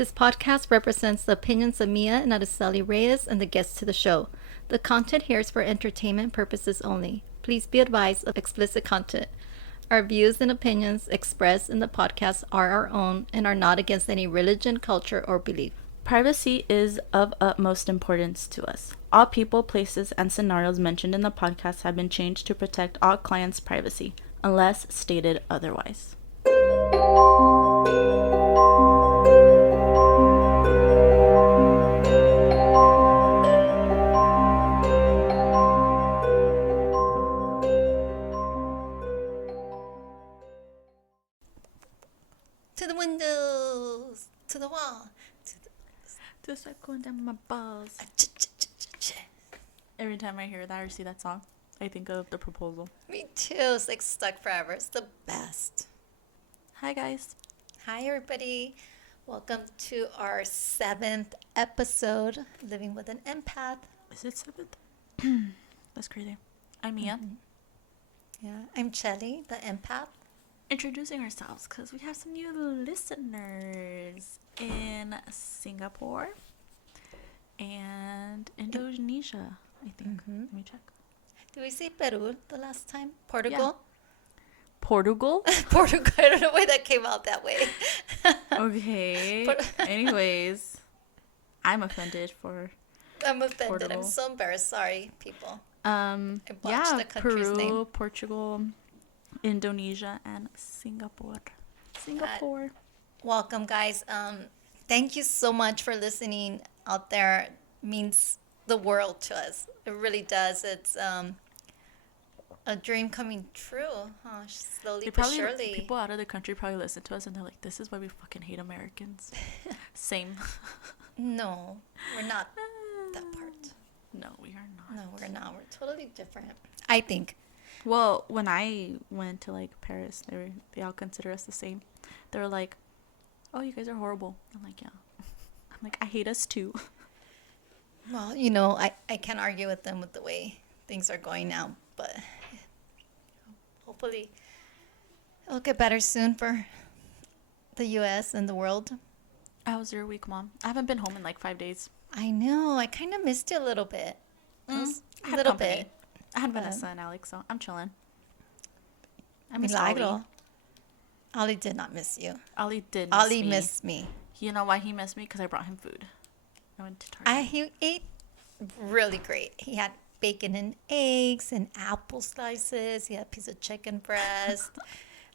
This podcast represents the opinions of Mia and Araceli Reyes and the guests to the show. The content here is for entertainment purposes only. Please be advised of explicit content. Our views and opinions expressed in the podcast are our own and are not against any religion, culture, or belief. Privacy is of utmost importance to us. All people, places, and scenarios mentioned in the podcast have been changed to protect all clients' privacy, unless stated otherwise. To the windows, to the wall, To start going down my balls. Every time I hear that or see that song, I think of The Proposal. Me too. It's like stuck forever. It's the best. Hi, guys. Hi, everybody. Welcome to our 7th episode, Living with an Empath. Is it 7th? That's crazy. I'm Mia. Yeah, I'm Chelly, the empath. Introducing ourselves because we have some new listeners in Singapore and Indonesia, I think. Let me check. Did we say Peru the last time? Portugal? Portugal? Portugal. I don't know why that came out that way. Okay. Anyways, I'm offended for I'm offended. Portugal. I'm so embarrassed. Sorry, people. the country's Peru, name. Portugal, Indonesia, and Singapore. Welcome, guys. Thank you so much for listening out there. It means the world to us. It really does. It's a dream coming true. Slowly but surely. People out of the country probably listen to us and they're like, "This is why we fucking hate Americans." Same. No, we're not that part. No, we are not. No, we're not. We're totally different. I think. Well, when I went to like Paris, they all consider us the same. They were like, "Oh, you guys are horrible." I'm like, "Yeah." I'm like, "I hate us too." Well, I can't argue with them with the way things are going now, but hopefully it'll get better soon for the U.S. and the world. How was your week, Mom? I haven't been home in like 5 days. I know. I kind of missed you a little bit. I A had little company. bit. I had Vanessa and Alex, so I'm chilling. I miss Milagro. Ollie. Ollie did not miss you. Ollie did miss Ollie me. missed me. You know why he missed me? Because I brought him food. I went to Target. He ate really great. He had bacon and eggs and apple slices. He had a piece of chicken breast,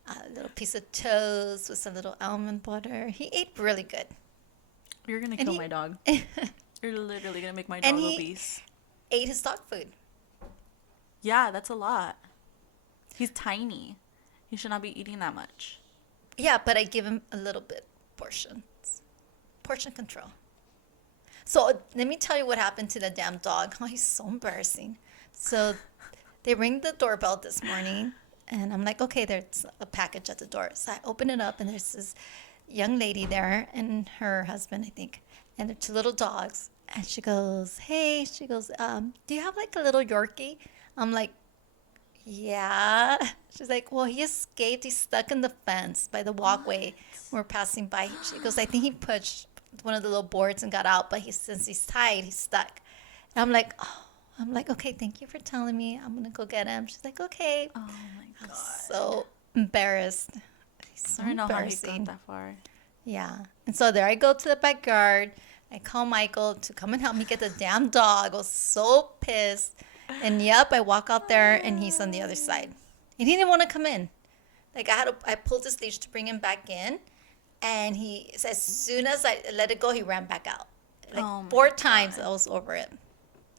a little piece of toast with some little almond butter. He ate really good. You're going to kill my dog. You're literally going to make my dog And he obese. ate his dog food. Yeah, that's a lot. He's tiny. He should not be eating that much. Yeah, but I give him a little bit portions. Portion control. So let me tell you what happened to the damn dog. Oh, he's so embarrassing. So they ring the doorbell this morning, and I'm like, okay, there's a package at the door. So I open it up, and there's this young lady there and her husband, I think, and the two little dogs. And she goes, hey, do you have like a little Yorkie? I'm like, yeah. She's like, well, he escaped. He's stuck in the fence by the walkway. We're passing by. She goes, I think he pushed one of the little boards and got out, but since he's tied, he's stuck. And I'm like, okay, thank you for telling me. I'm gonna go get him. She's like, okay. Oh my God. I'm so embarrassed. So I don't know how he got that far. Yeah. And so there I go to the backyard. I call Michael to come and help me get the damn dog. I was so pissed. And yep, I walk out there and he's on the other side. And he didn't want to come in. Like I pulled his leash to bring him back in. And as soon as I let it go, he ran back out. Like 4 times I was over it.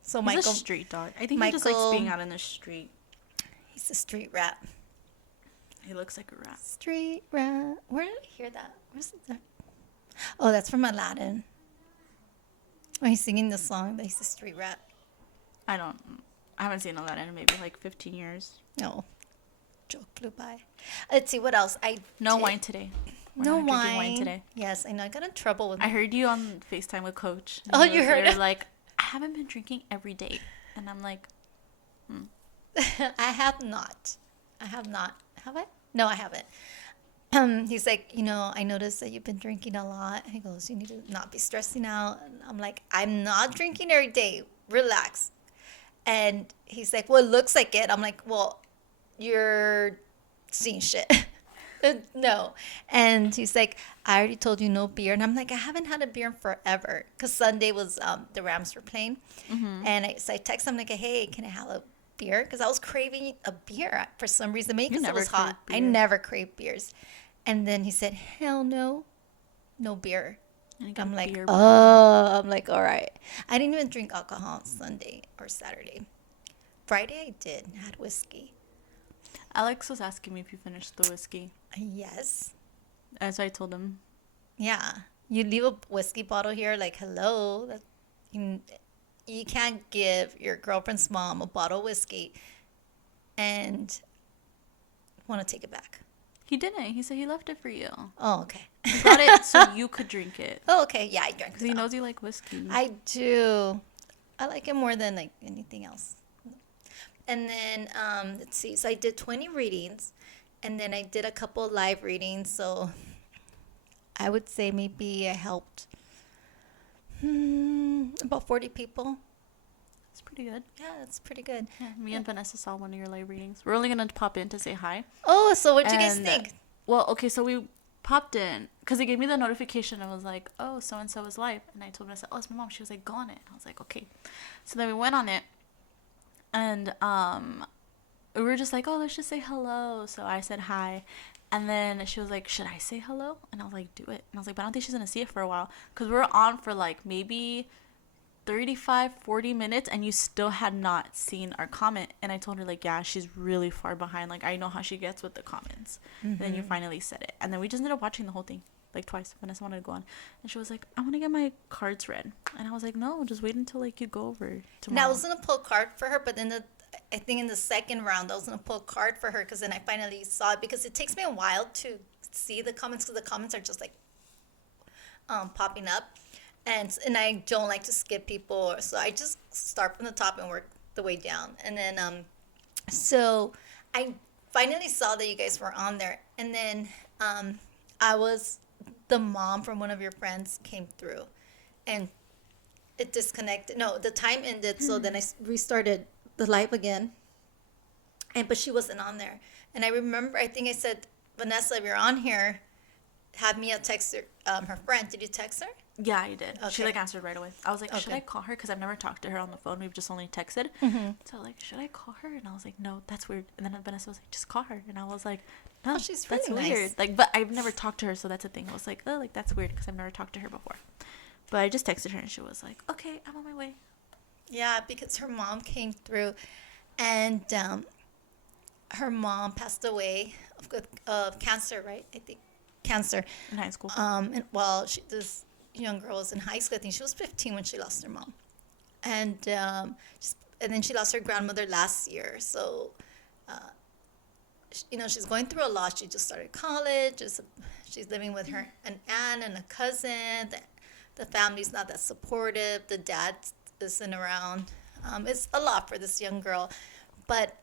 So He's Michael, a street dog. I think he just likes being out in the street. He's a street rat. He looks like a rat. Street rat. Where did I hear that? Where's that? Oh, that's from Aladdin. When he's singing the song that he's a street rat. I haven't seen Aladdin in maybe like 15 years. No. Joke flew by. Let's see, what else? No wine today. No We're not drinking wine today. Yes, I know. I got in trouble with I heard you on FaceTime with Coach. Oh, you heard it? You're like, I haven't been drinking every day. And I'm like, I have not. Have I? No, I haven't. He's like, I noticed that you've been drinking a lot. He goes, you need to not be stressing out. And I'm like, I'm not drinking every day. Relax. And he's like, well, it looks like it. I'm like, well, you're seeing shit. No. And he's like, I already told you no beer. And I'm like, I haven't had a beer in forever. Because Sunday was, the Rams were playing. And I text him like, hey, can I have a beer? Because I was craving a beer for some reason. Maybe because it was hot. I never crave beers. And then he said, hell no, no beer. I'm like, oh, I'm like, all right. I didn't even drink alcohol Sunday or Saturday. Friday I did. I had whiskey. Alex was asking me if you finished the whiskey. Yes. As I told him. Yeah. You leave a whiskey bottle here, like, hello. You can't give your girlfriend's mom a bottle of whiskey and want to take it back. He didn't. He said he left it for you. Oh, okay. He brought it so you could drink it. Oh, okay. Yeah, I drank it. Because he knows you like whiskey. I do. I like it more than, like, anything else. And then, let's see. So I did 20 readings. And then I did a couple live readings. So I would say maybe I helped about 40 people. That's pretty good. Yeah, that's pretty good. Yeah, me and Vanessa saw one of your live readings. We're only going to pop in to say hi. Oh, so what did you guys think? Well, okay, so we popped in because they gave me the notification. I was like, oh, so-and-so is live. And I told Vanessa, oh, it's my mom. She was like, go on it. I was like, okay. So then we went on it. And we were just like, oh, let's just say hello. So I said hi. And then she was like, should I say hello? And I was like, do it. And I was like, but I don't think she's going to see it for a while. Because we were on for like maybe 35-40 minutes and you still had not seen our comment. And I told her like, yeah, she's really far behind. Like, I know how she gets with the comments. Then you finally said it. And then we just ended up watching the whole thing like twice. Vanessa wanted to go on and she was like, I want to get my cards read. And I was like, no, just wait until like you go over tomorrow. Now I was gonna pull a card for her, but I think in the second round I was gonna pull a card for her because then I finally saw it, because it takes me a while to see the comments because the comments are just like popping up. And I don't like to skip people, so I just start from the top and work the way down. And then, so I finally saw that you guys were on there. And then the mom from one of your friends came through. And it disconnected. No, the time ended, so then I restarted the live again. But she wasn't on there. And I remember, I think I said, Vanessa, if you're on here, have Mia text her friend. Did you text her? Yeah, I did. Okay. She like answered right away. I was like, should I call her? Because I've never talked to her on the phone. We've just only texted. So like, should I call her? And I was like, no, that's weird. And then Vanessa was like, just call her. And I was like, no, she's really that's nice. weird. Like, but I've never talked to her, so that's the thing. I was like, oh, like that's weird because I've never talked to her before. But I just texted her and she was like, okay, I'm on my way. Yeah, because her mom came through, and her mom passed away of cancer, right? I think cancer in high school. And this young girl was in high school. I think she was 15 when she lost her mom, and then she lost her grandmother last year. So, she's going through a lot. She just started college. She's living with an aunt and a cousin. The family's not that supportive. The dad isn't around. It's a lot for this young girl, but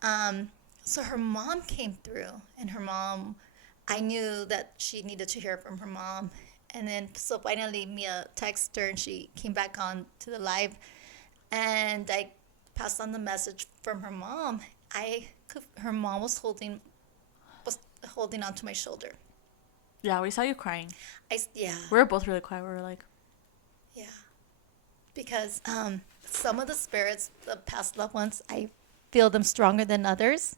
so her mom came through, and her mom, I knew that she needed to hear from her mom. And then, so finally, Mia texted her, and she came back on to the live, and I passed on the message from her mom. Her mom was holding onto my shoulder. Yeah, we saw you crying. Yeah. We were both really quiet. We were like, yeah, because some of the spirits, the past loved ones, I feel them stronger than others,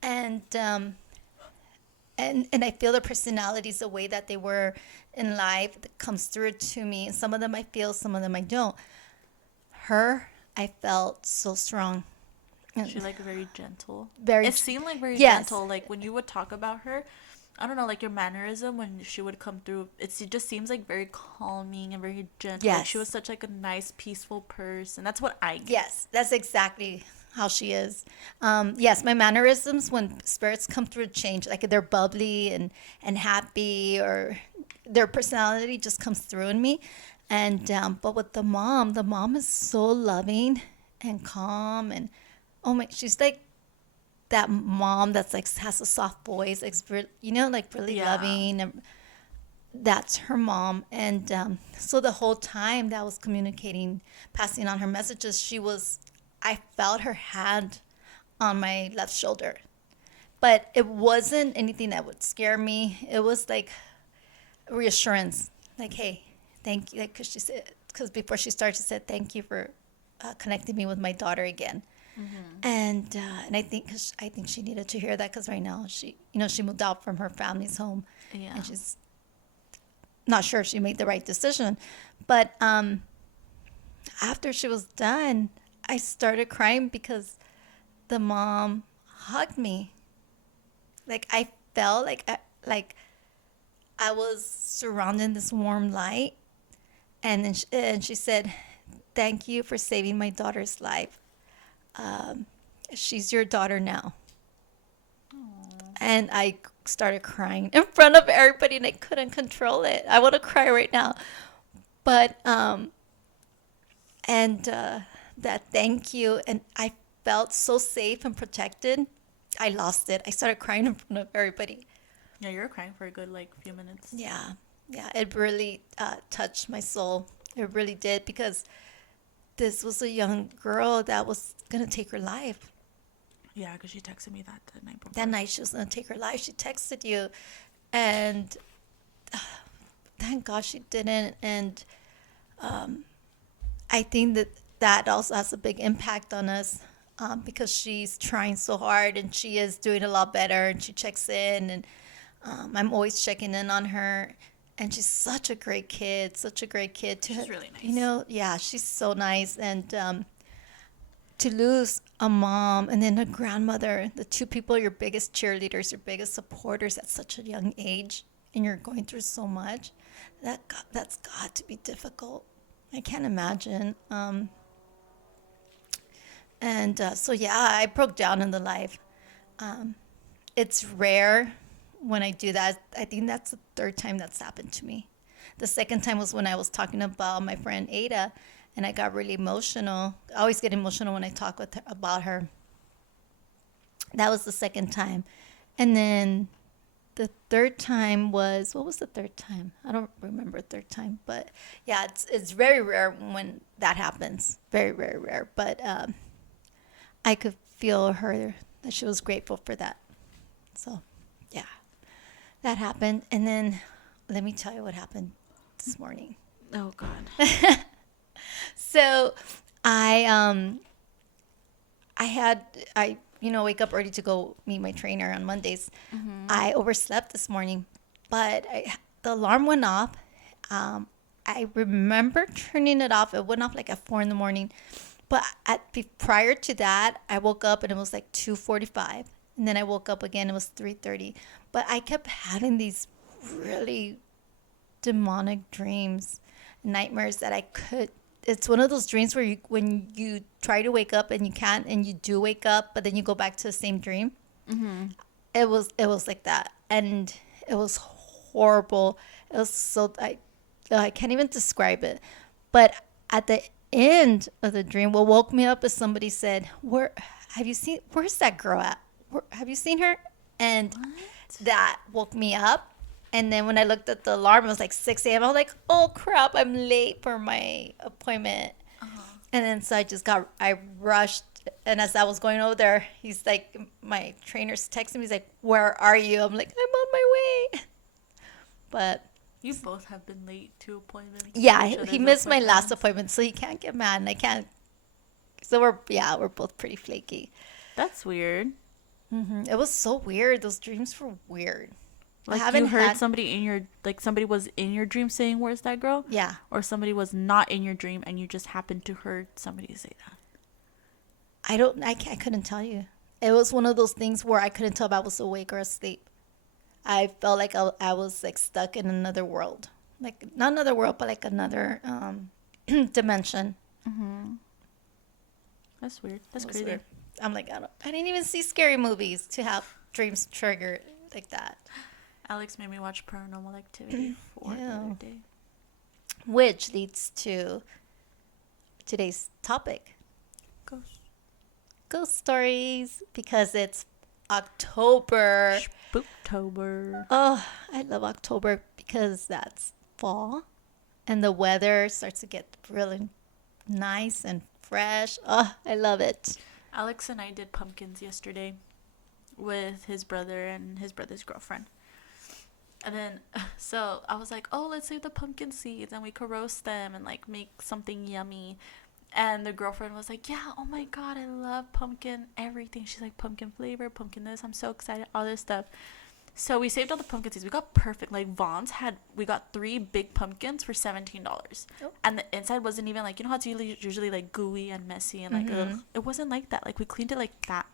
and I feel their personalities the way that they were in life that comes through to me. And some of them I feel, some of them I don't. Her, I felt so strong. She's like very gentle. It seemed like very gentle. Like when you would talk about her, I don't know, like your mannerism when she would come through, it just seems like very calming and very gentle. Yes. Like she was such like a nice, peaceful person. That's what I get. Yes, that's exactly how she is. Yes, my mannerisms when spirits come through change. Like they're bubbly and happy, or their personality just comes through in me. And but with the mom is so loving and calm, and oh my, she's like that mom that's like has a soft voice, like like really Yeah. loving. And that's her mom. And so the whole time that I was communicating, passing on her messages, I felt her hand on my left shoulder. But it wasn't anything that would scare me. It was like reassurance, like, hey, thank you. Like, because before she started, she said, thank you for connecting me with my daughter again. And I think, cause I think she needed to hear that, because right now she moved out from her family's home, Yeah. and she's not sure if she made the right decision. But after she was done, I started crying because the mom hugged me. Like, I felt like I was surrounded in this warm light, and then she said, "Thank you for saving my daughter's life. She's your daughter now." And I started crying in front of everybody, and I couldn't control it. I want to cry right now, but that thank you, and I felt so safe and protected. I lost it. I started crying in front of everybody. Yeah, you were crying for a good like few minutes. Yeah, yeah, it really touched my soul. It really did, because this was a young girl that was gonna take her life. Yeah, because she texted me that the night before. That night she was gonna take her life. She texted you, and thank God she didn't. And I think that also has a big impact on us, because she's trying so hard, and she is doing a lot better, and she checks in, and I'm always checking in on her. And she's such a great kid, such a great kid. She's really nice. Yeah, she's so nice. And to lose a mom and then a grandmother, the two people, your biggest cheerleaders, your biggest supporters at such a young age, and you're going through so much, that's got to be difficult. I can't imagine. So yeah, I broke down in the live. It's rare when I do that. I think that's the third time that's happened to me. The second time was when I was talking about my friend Ada, and I got really emotional. I always get emotional when I talk with her about her. That was the second time. And then the third time was, what was the third time? I don't remember the third time, but yeah, it's very rare when that happens. Very, very rare. But I could feel her, that she was grateful for that. So yeah, that happened. And then let me tell you what happened this morning. Oh God. So I wake up early to go meet my trainer on Mondays. I overslept this morning, but the alarm went off. I remember turning it off. It went off like at 4 a.m. But prior to that, I woke up and it was like 2:45, and then I woke up again. It was 3:30. But I kept having these really demonic dreams, nightmares that I could. It's one of those dreams where when you try to wake up and you can't, and you do wake up, but then you go back to the same dream. It was like that, and it was horrible. It was so I can't even describe it. But at the end of the dream, what woke me up is somebody said, where's that girl at? Have you seen her? And that woke me up. And then when I looked at the alarm, it was like 6 a.m. I was like, oh crap, I'm late for my appointment. And then so I rushed. And as I was going over there, he's like, my trainer's texting me. He's like, where are you? I'm like, I'm on my way. But You both have been late to appointments. yeah, each other's he missed my last appointments. appointment, so he can't get mad, and I can't. So we're both pretty flaky. That's weird. It was so weird. Those dreams were weird. I Like haven't you heard had- somebody in your somebody was in your dream saying, "Where's that girl?" Yeah. Or somebody was not in your dream and you just happened to heard somebody say that. I couldn't tell you. It was one of those things where I couldn't tell if I was awake or asleep. I felt like I was like stuck in another world, like not another world, but like another dimension. That's weird. That's It was crazy. weird. I'm like, I didn't even see scary movies to have dreams triggered like that. Alex made me watch Paranormal Activity 4 the Yeah. other day. Which leads to today's topic, Ghost. ghost stories, because it's October. Spooktober. Oh, I love October because that's fall and the weather starts to get really nice and fresh. Oh, I love it. Alex and I did pumpkins yesterday with his brother and his brother's girlfriend. And then, so I was like, oh, let's save the pumpkin seeds and we could roast them and like make something yummy. And the girlfriend was like, yeah, oh my God, I love pumpkin everything. She's like, pumpkin flavor, pumpkin this. I'm so excited, all this stuff. So we saved all the pumpkin seeds. We got perfect. Like we got 3 big pumpkins for $17. Oh. And the inside wasn't even like, you know how it's usually like gooey and messy and like, it wasn't like that. Like we cleaned it like that.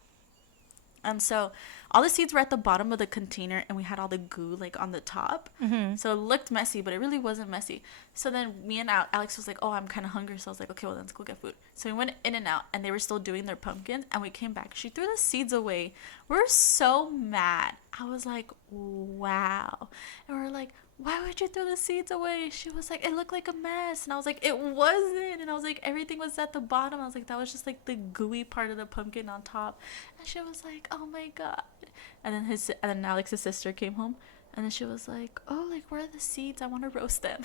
And so all the seeds were at the bottom of the container and we had all the goo like on the top. So it looked messy, but it really wasn't messy. So then me and Alex was like, oh, I'm kind of hungry. So I was like, okay, well, let's go get food. So we went in and out and they were still doing their pumpkins and we came back. She threw the seeds away. We were so mad. I was like, wow. And we were like, why would you throw the seeds away? She was like, it looked like a mess. And I was like, it wasn't. And I was like, everything was at the bottom. I was like, that was just like the gooey part of the pumpkin on top. And she was like, oh my God. And then Alex's sister came home and then she was like, oh, like, where are the seeds? I want to roast them.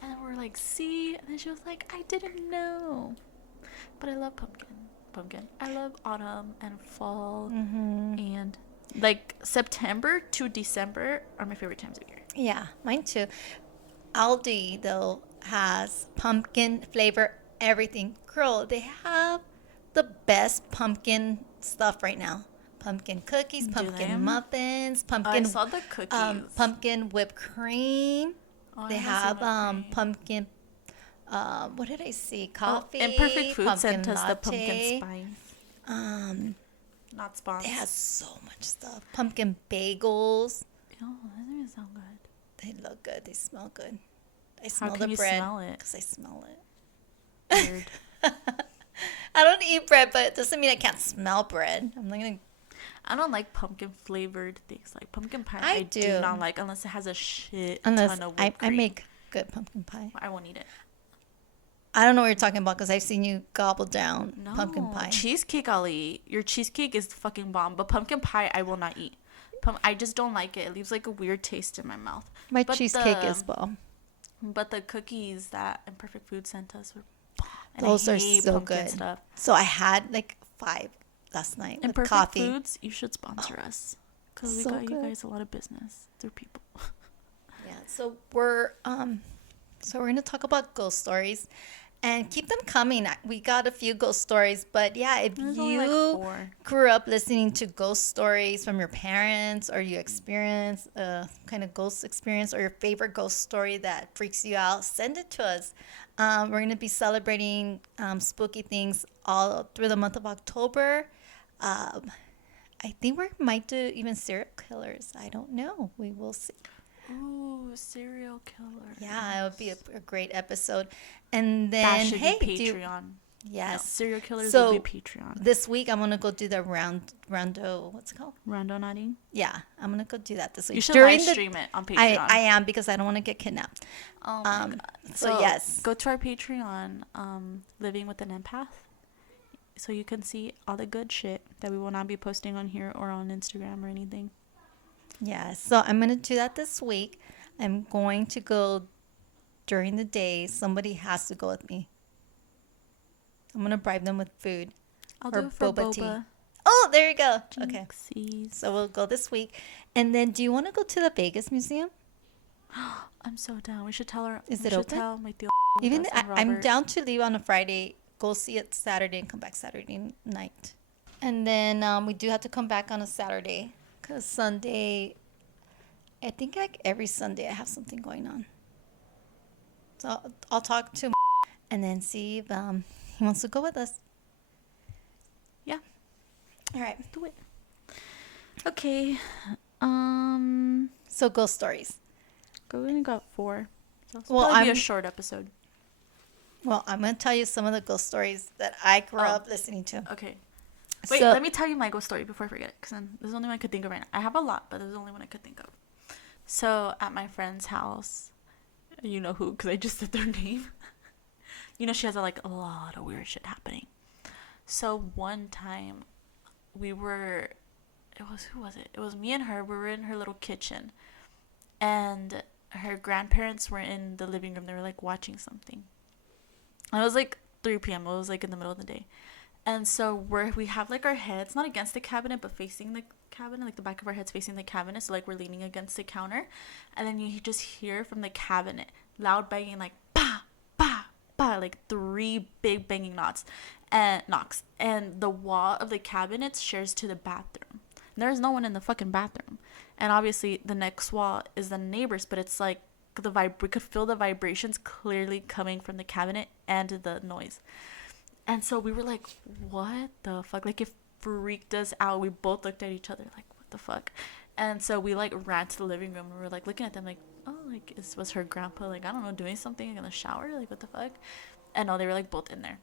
And then we're like, see? And then she was like, I didn't know. But I love pumpkin. I love autumn and fall. And like September to December are my favorite times of year. Yeah, mine too. Aldi, though, has pumpkin flavor everything. Girl, they have the best pumpkin stuff right now. Pumpkin cookies, pumpkin muffins, pumpkin. I saw the cookies. Pumpkin whipped cream. Oh, They I have haven't seen pumpkin. What did I see? Coffee. Imperfect Food pumpkin sent us the latte. pumpkin spice. Not They sponsored. have so much stuff. Pumpkin bagels. Oh, that doesn't even sound good. They look good. They smell good. I How smell can the you bread smell it? because I smell it. Weird. I don't eat bread, but it doesn't mean I can't smell bread. I'm not gonna. I don't like pumpkin flavored things. Like pumpkin pie, I I do do. not like unless it has a shit Unless ton of I whipped cream. make good pumpkin pie. I won't eat it. I don't know what you're talking about because I've seen you gobble down No. pumpkin pie. Cheesecake I'll eat. Your cheesecake is fucking bomb. But pumpkin pie I will not eat. I just don't like it. It leaves like a weird taste in my mouth. My But cheesecake is bomb. But the cookies that Imperfect Food sent us were bomb. And Those I are hate so pumpkin good. Stuff. So I had like 5 last night with Imperfect coffee. Foods, you should sponsor us. Because we so got you good. guys a lot of business through people. Yeah. So we're gonna talk about ghost stories, and keep them coming. We got a few ghost stories, but yeah, if There's only, like, you 4. grew up listening to ghost stories from your parents, or you experienced a kind of ghost experience, or your favorite ghost story that freaks you out, send it to us. We're going to be celebrating spooky things all through the month of October. I think we might do even serial killers. I don't know. We will see. Ooh, serial killer. Yeah, it would be a great episode. And then, That should hey, be Patreon. yes. No, serial killers So, will be Patreon. This week, I'm going to go do the rondo, what's it called? Randonauting. Yeah, I'm going to go do that this week. You should live stream it on Patreon. I am, because I don't want to get kidnapped. Oh my God. So, yes. Go to our Patreon, Living with an Empath, so you can see all the good shit that we will not be posting on here or on Instagram or anything. Yeah, so I'm going to do that this week. I'm going to go during the day. Somebody has to go with me. I'm going to bribe them with food. I'll Or do it for boba tea. boba. Oh, there you go. Okay. Jinxies. So we'll go this week. And then do you want to go to the Vegas Museum? I'm so down. We should tell her. Is we it should open? Tell my tío Even Gus and I'm Robert. down to leave on a Friday, go see it Saturday, and come back Saturday night. And then we do have to come back on a Saturday because Sunday, I think like every Sunday I have something going on. So I'll talk to and then see if he wants to go with us. Yeah. All right. Do it. Okay. So ghost stories. We only got 4. So it's Well, probably be a I'm- short episode. Well, I'm going to tell you some of the ghost stories that I grew up listening to. Okay. Wait, So- let me tell you my ghost story before I forget it, because this is the only one I could think of right now. I have a lot, but this is the only one I could think of. So, at my friend's house, you know who, because I just said their name. You know, she has a lot of weird shit happening. So, one time, we were who was it? It was me and her. We were in her little kitchen, and her grandparents were in the living room. They were like watching something. And it was like 3 p.m. It was like in the middle of the day. And so we have like our heads not against the cabinet but facing the cabinet, like the back of our heads facing the cabinet, so like we're leaning against the counter. And then you just hear from the cabinet loud banging, like bah bah bah, like 3 big banging knocks. And the wall of the cabinet shares to the bathroom. There's no one in the fucking bathroom. And obviously the next wall is the neighbors, but it's like we could feel the vibrations clearly coming from the cabinet and the noise. And so we were like, what the fuck? Like, it freaked us out. We both looked at each other like, what the fuck? And so we like ran to the living room and we were like looking at them like, oh, like, was her grandpa like, I don't know, doing something in the shower? Like, what the fuck? And no, they were like both in there.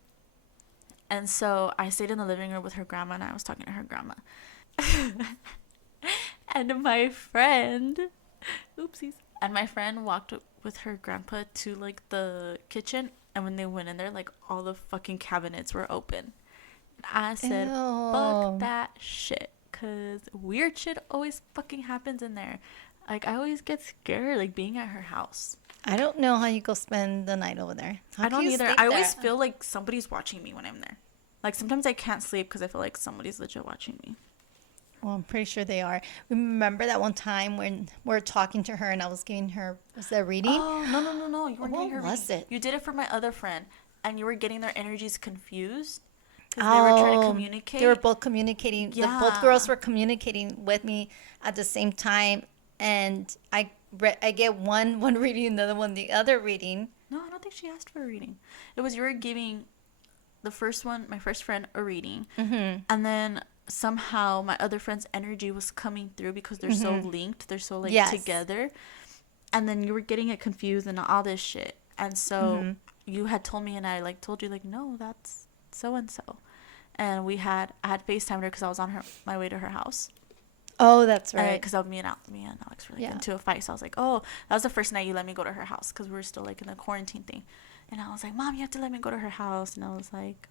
And so I stayed in the living room with her grandma and I was talking to her grandma. And my friend, oopsies. And my friend walked with her grandpa to like the kitchen. And when they went in there, like, all the fucking cabinets were open. And I said, Ew. fuck that shit. Because weird shit always fucking happens in there. Like, I always get scared, like, being at her house. I don't know how you go spend the night over there. I don't either. I always feel like somebody's watching me when I'm there. Like, sometimes I can't sleep because I feel like somebody's legit watching me. Well, I'm pretty sure they are. Remember that one time when we were talking to her and I was giving her, was that reading? Oh, no. You weren't What getting her was reading. it? You did it for my other friend. And you were getting their energies confused. Because they were trying to communicate. They were both communicating. Yeah. Both girls were communicating with me at the same time. And I get one reading, another one the other reading. No, I don't think she asked for a reading. It was you were giving the first one, my first friend, a reading. Mm-hmm. And then somehow my other friend's energy was coming through because they're so linked. They're so, like, together. And then you were getting it confused and all this shit. And so you had told me and I, like, told you, like, no, that's so-and-so. And I had FaceTimed her because I was on my way to her house. Oh, that's right. Because me and Alex were, like, into a fight. So I was like, oh, that was the first night you let me go to her house because we were still, like, in the quarantine thing. And I was like, Mom, you have to let me go to her house. And I was, like,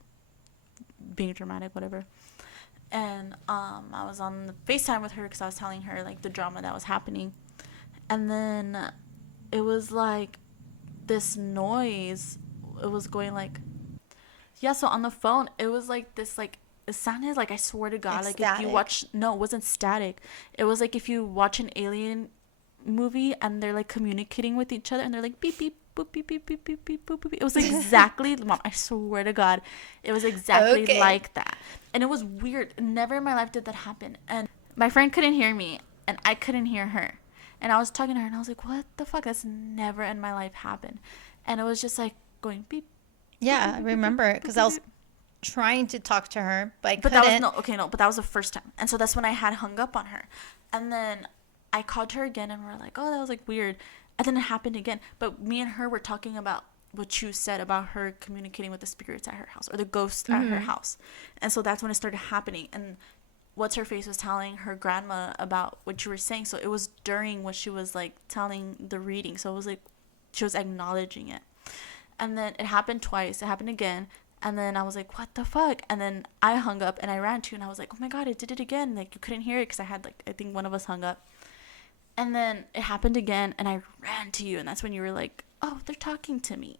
being dramatic, whatever. And I was on the FaceTime with her because I was telling her, like, the drama that was happening. And then it was, like, this noise. It was going, like... Yeah, so on the phone, it was, like, this, like... It sounded like, I swear to God, like, static. if you watch... No, it wasn't static. It was, like, if you watch an alien movie and they're, like, communicating with each other and they're, like, beep, beep, boop, beep, beep, beep, beep, beep, boop, beep. It was exactly... Mom, I swear to God, it was exactly like that. And it was weird. Never in my life did that happen. And my friend couldn't hear me, and I couldn't hear her. And I was talking to her, and I was like, what the fuck? That's never in my life happened. And it was just, like, going beep. Yeah, I remember, because I was trying to talk to her, but I couldn't. But that was the first time. And so that's when I had hung up on her. And then I called her again, and we're like, oh, that was, like, weird. And then it happened again. But me and her were talking about what you said about her communicating with the spirits at her house or the ghosts at her house. And so that's when it started happening. And what's her face was telling her grandma about what you were saying. So it was during what she was, like, telling the reading. So it was like she was acknowledging it. And then it happened twice. It happened again. And then I was like, what the fuck? And then I hung up and I ran to you and I was like, oh my God, it did it again. Like, you couldn't hear it because I think one of us hung up. And then it happened again and I ran to you. And that's when you were like, oh, they're talking to me.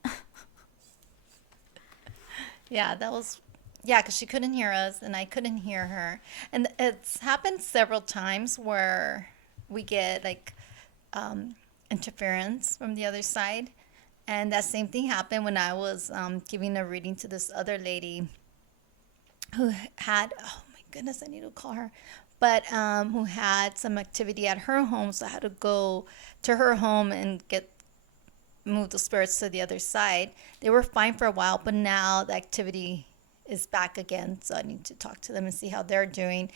Yeah, because she couldn't hear us and I couldn't hear her. And it's happened several times where we get, like, interference from the other side. And that same thing happened when I was giving a reading to this other lady who had, oh my goodness, I need to call her, but who had some activity at her home. So I had to go to her home and move the spirits to the other side. They were fine for a while, but now the activity is back again. So I need to talk to them and see how they're doing.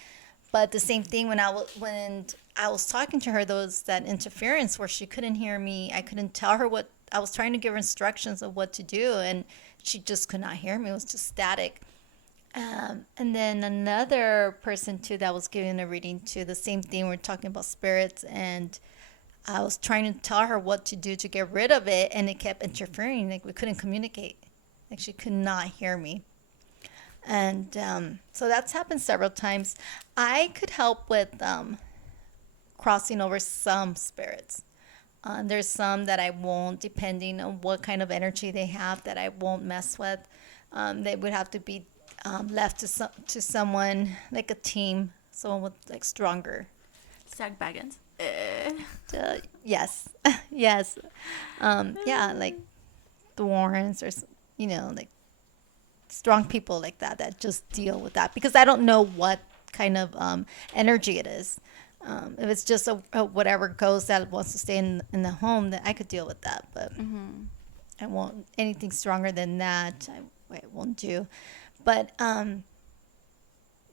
But the same thing when I was talking to her, there was that interference where she couldn't hear me. I couldn't tell her what I was trying to give her instructions of what to do, and she just could not hear me. It was just static. And then another person too that was giving a reading to the same thing. We're talking about spirits, and I was trying to tell her what to do to get rid of it, and it kept interfering. Like, we couldn't communicate. Like, she could not hear me. And so that's happened several times. I could help with crossing over some spirits. There's some that I won't, depending on what kind of energy they have, that I won't mess with. They would have to be left to someone like a team, someone with like stronger. Zach Baggins. Yes, yes, yeah, like the Warrens or like strong people like that that just deal with that, because I don't know what kind of energy it is. If it's just a whatever ghost that wants to stay in the home, that I could deal with that, but I won't anything stronger than that. I won't do. But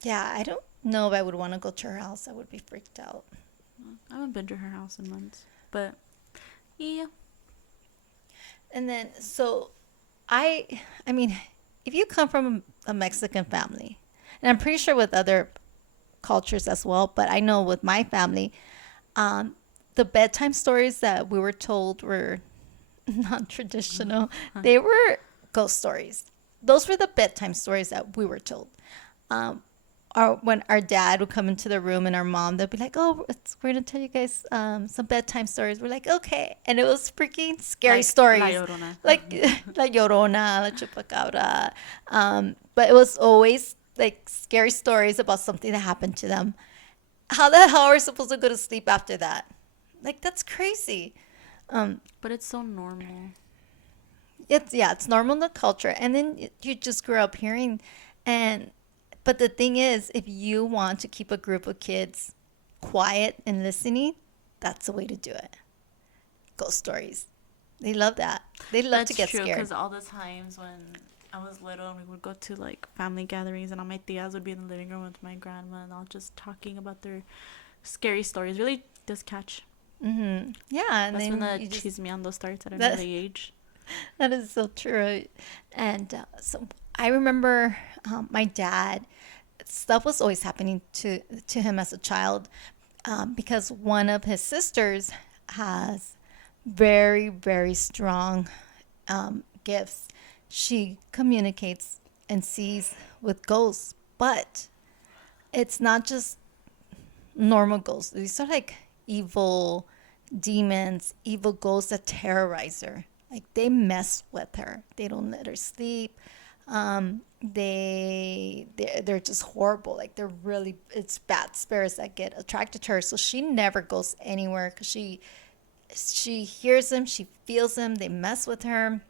yeah, I don't know if I would want to go to her house. I would be freaked out. I haven't been to her house in months, but yeah. And then so I mean, if you come from a Mexican family, and I'm pretty sure with other cultures as well, but I know with my family, the bedtime stories that we were told were not traditional. They were ghost stories. Those were the bedtime stories that we were told. When our dad would come into the room and our mom, they'd be like, "Oh, we're gonna tell you guys some bedtime stories." We're like, "Okay," and it was freaking scary stories, La Llorona. like La Llorona, La Chupacabra. But it was always like scary stories about something that happened to them. How the hell are we supposed to go to sleep after that? Like, that's crazy. But it's so normal. It's normal in the culture, and then you just grew up hearing, but the thing is, if you want to keep a group of kids quiet and listening, that's the way to do it. Ghost stories, they love that. They love to get true, scared. because all the times when I was little and we would go to like family gatherings, and all my tias would be in the living room with my grandma and all just talking about their scary stories. Really does catch. Mm-hmm. Yeah, and That's then when the you just chismeando starts at an that, early age. that is so true. And so I remember my dad. Stuff was always happening to him as a child, because one of his sisters has very, very strong gifts. She communicates and sees with ghosts, but it's not just normal ghosts. These are like evil demons, evil ghosts that terrorize her. Like, they mess with her. They don't let her sleep. They're just horrible. Like, it's bad spirits that get attracted to her. So she never goes anywhere, because she hears them, she feels them. They mess with her.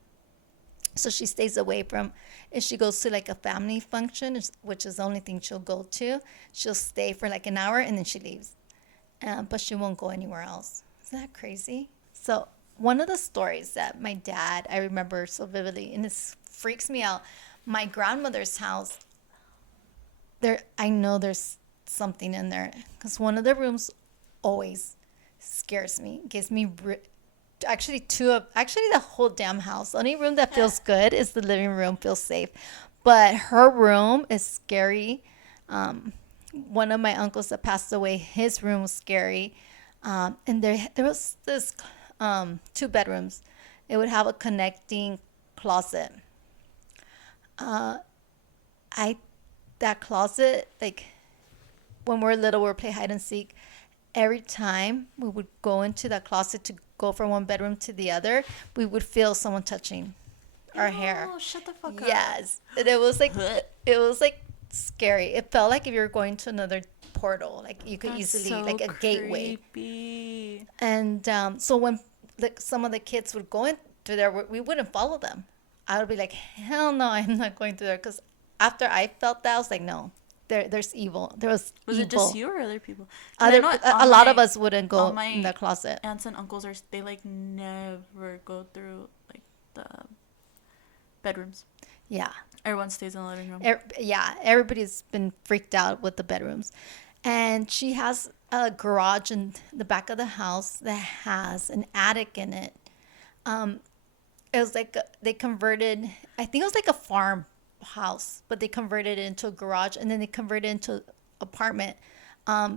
So she stays away from. If she goes to like a family function, which is the only thing she'll go to, she'll stay for like an hour and then she leaves. But she won't go anywhere else. Isn't that crazy? So one of the stories that my dad, I remember so vividly, and this freaks me out. My grandmother's house, I know there's something in there, because one of the rooms always scares me. Gives me actually the whole damn house. The only room that feels good is the living room, feels safe, but her room is scary. One of my uncles that passed away, his room was scary. And there was this 2 bedrooms. It would have a connecting closet. That closet, like, when we're little, we would play hide and seek. Every time we would go into that closet to go from one bedroom to the other, we would feel someone touching our hair. Oh, shut the fuck up. Yes, and it was like scary. It felt like if you were going to another portal, like you could That's easily, so like a gateway. creepy. And so when some of the kids would go in through there, we wouldn't follow them. I would be like, hell no, I'm not going through there, because after I felt that, I was like, no, there's evil. There was Was evil. it just you or other people? 'Cause I know A lot of us wouldn't go all my in the closet. aunts and uncles they like never go through like the bedrooms. Yeah. Everyone stays in the living room. Yeah, everybody's been freaked out with the bedrooms. And she has a garage in the back of the house that has an attic in it. It was like they converted, I think it was like a farmhouse, but they converted it into a garage, and then they converted it into apartment,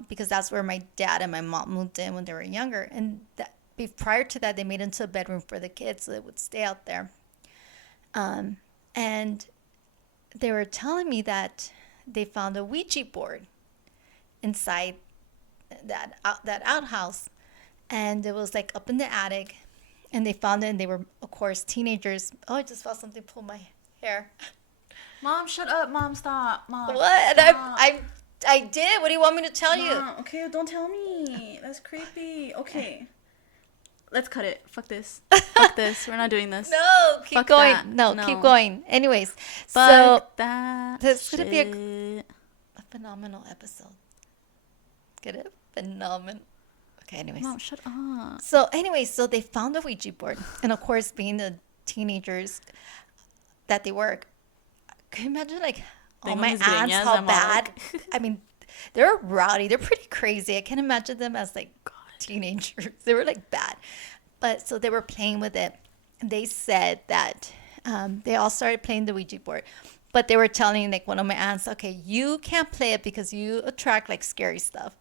because that's where my dad and my mom moved in when they were younger. And prior to that, they made it into a bedroom for the kids, so they would stay out there. And they were telling me that they found a Ouija board inside that outhouse, and it was like up in the attic, and they found it, and they were, of course, teenagers. Oh, I just felt something pull my hair. Mom, shut up. Mom, stop. Mom, What? stop. I did. What do you want me to tell you? Mom, okay, don't tell me. That's creepy. Okay. Let's cut it. Fuck this. Fuck this. We're not doing this. No, keep Fuck going. that. No, No. keep going. Anyways, Fuck so that. this is gonna be shit. a phenomenal episode. Get it? Phenomenal. Okay, anyways. Mom, shut up. So, anyways, so they found the Ouija board. And of course, being the teenagers that they were, can you imagine, like, all Tengo my mis aunts, greñas, how I'm all bad? like- I mean, they're rowdy. They're pretty crazy. I can't imagine them as, like, teenagers. They were, like, bad. But so they were playing with it. And they said that they all started playing the Ouija board. But they were telling, like, one of my aunts, okay, you can't play it because you attract, like, scary stuff.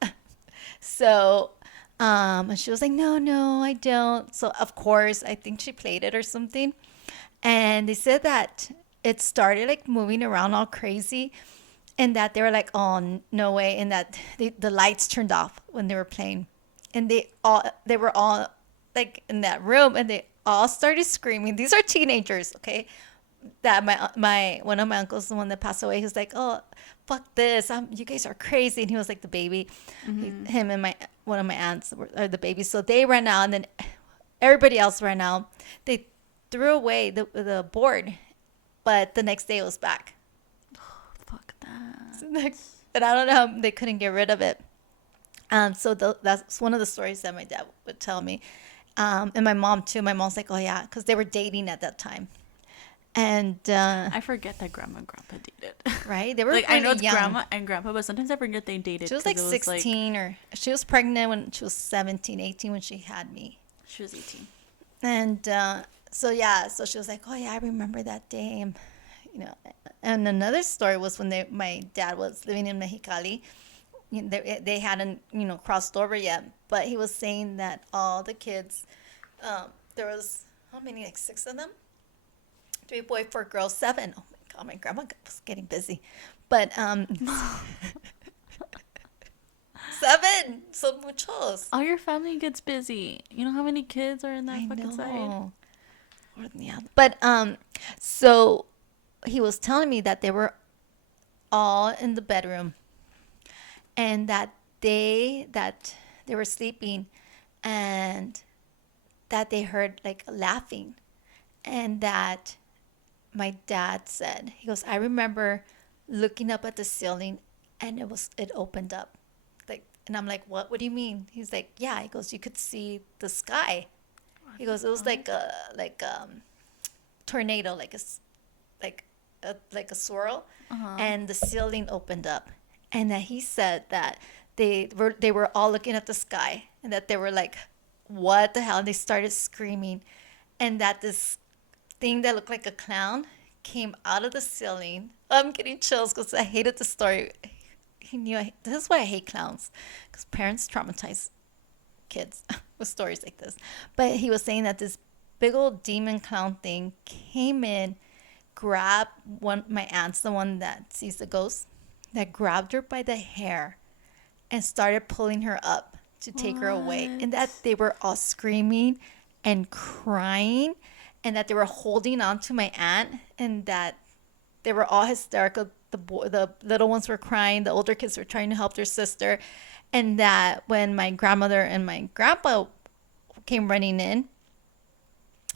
So, and she was like, no, I don't. So, of course, I think she played it or something. And they said that it started like moving around all crazy, and that they were like, oh, no way. And that the lights turned off when they were playing. And they were all like in that room, and they all started screaming. These are teenagers, okay? That my one of my uncles, the one that passed away, he was like, oh, fuck this, you guys are crazy. And he was like the baby. Him and one of my aunts are the babies. So they ran out, and then everybody else ran out. They threw away the board, but the next day it was back. Fuck that. And I don't know how they couldn't get rid of it. So that's one of the stories that my dad would tell me. And my mom too. My mom's like, oh yeah, because they were dating at that time. And I forget that grandma and grandpa dated. right, they were Like, I know pretty it's young. grandma and grandpa, but sometimes I forget they dated. She was 'cause like it 16, or she was pregnant when she was 17, 18 when she had me. She was 18. And so yeah, so she was like, oh yeah, I remember that day. And, you know, and another story was when my dad was living in Mexicali. You know, they hadn't, crossed over yet, but he was saying that all the kids, there was, how many, like 6 of them? 3 boys, 4 girls, 7. Oh my God, my grandma was getting busy. But 7, so muchos. All your family gets busy. You know how many kids are in that I fucking side? know. Yeah. But so he was telling me that they were all in the bedroom, and that they were sleeping, and that they heard like laughing, and that my dad said, he goes, I remember looking up at the ceiling, and it opened up, like, and I'm like, what do you mean? He's like, yeah. He goes, you could see the sky. He goes, it was like a tornado, like a swirl, and the ceiling opened up, and that he said that they were all looking at the sky, and that they were like, what the hell? And they started screaming, and that this thing that looked like a clown came out of the ceiling. I'm getting chills because I hated the story. He knew this is why I hate clowns, because parents traumatize kids with stories like this. But he was saying that this big old demon clown thing came in, grabbed my aunt's the one that sees the ghost, that grabbed her by the hair and started pulling her up to take her away, and that they were all screaming and crying, and that they were holding on to my aunt, and that they were all hysterical. The little ones were crying, the older kids were trying to help their sister, and that when my grandmother and my grandpa came running in,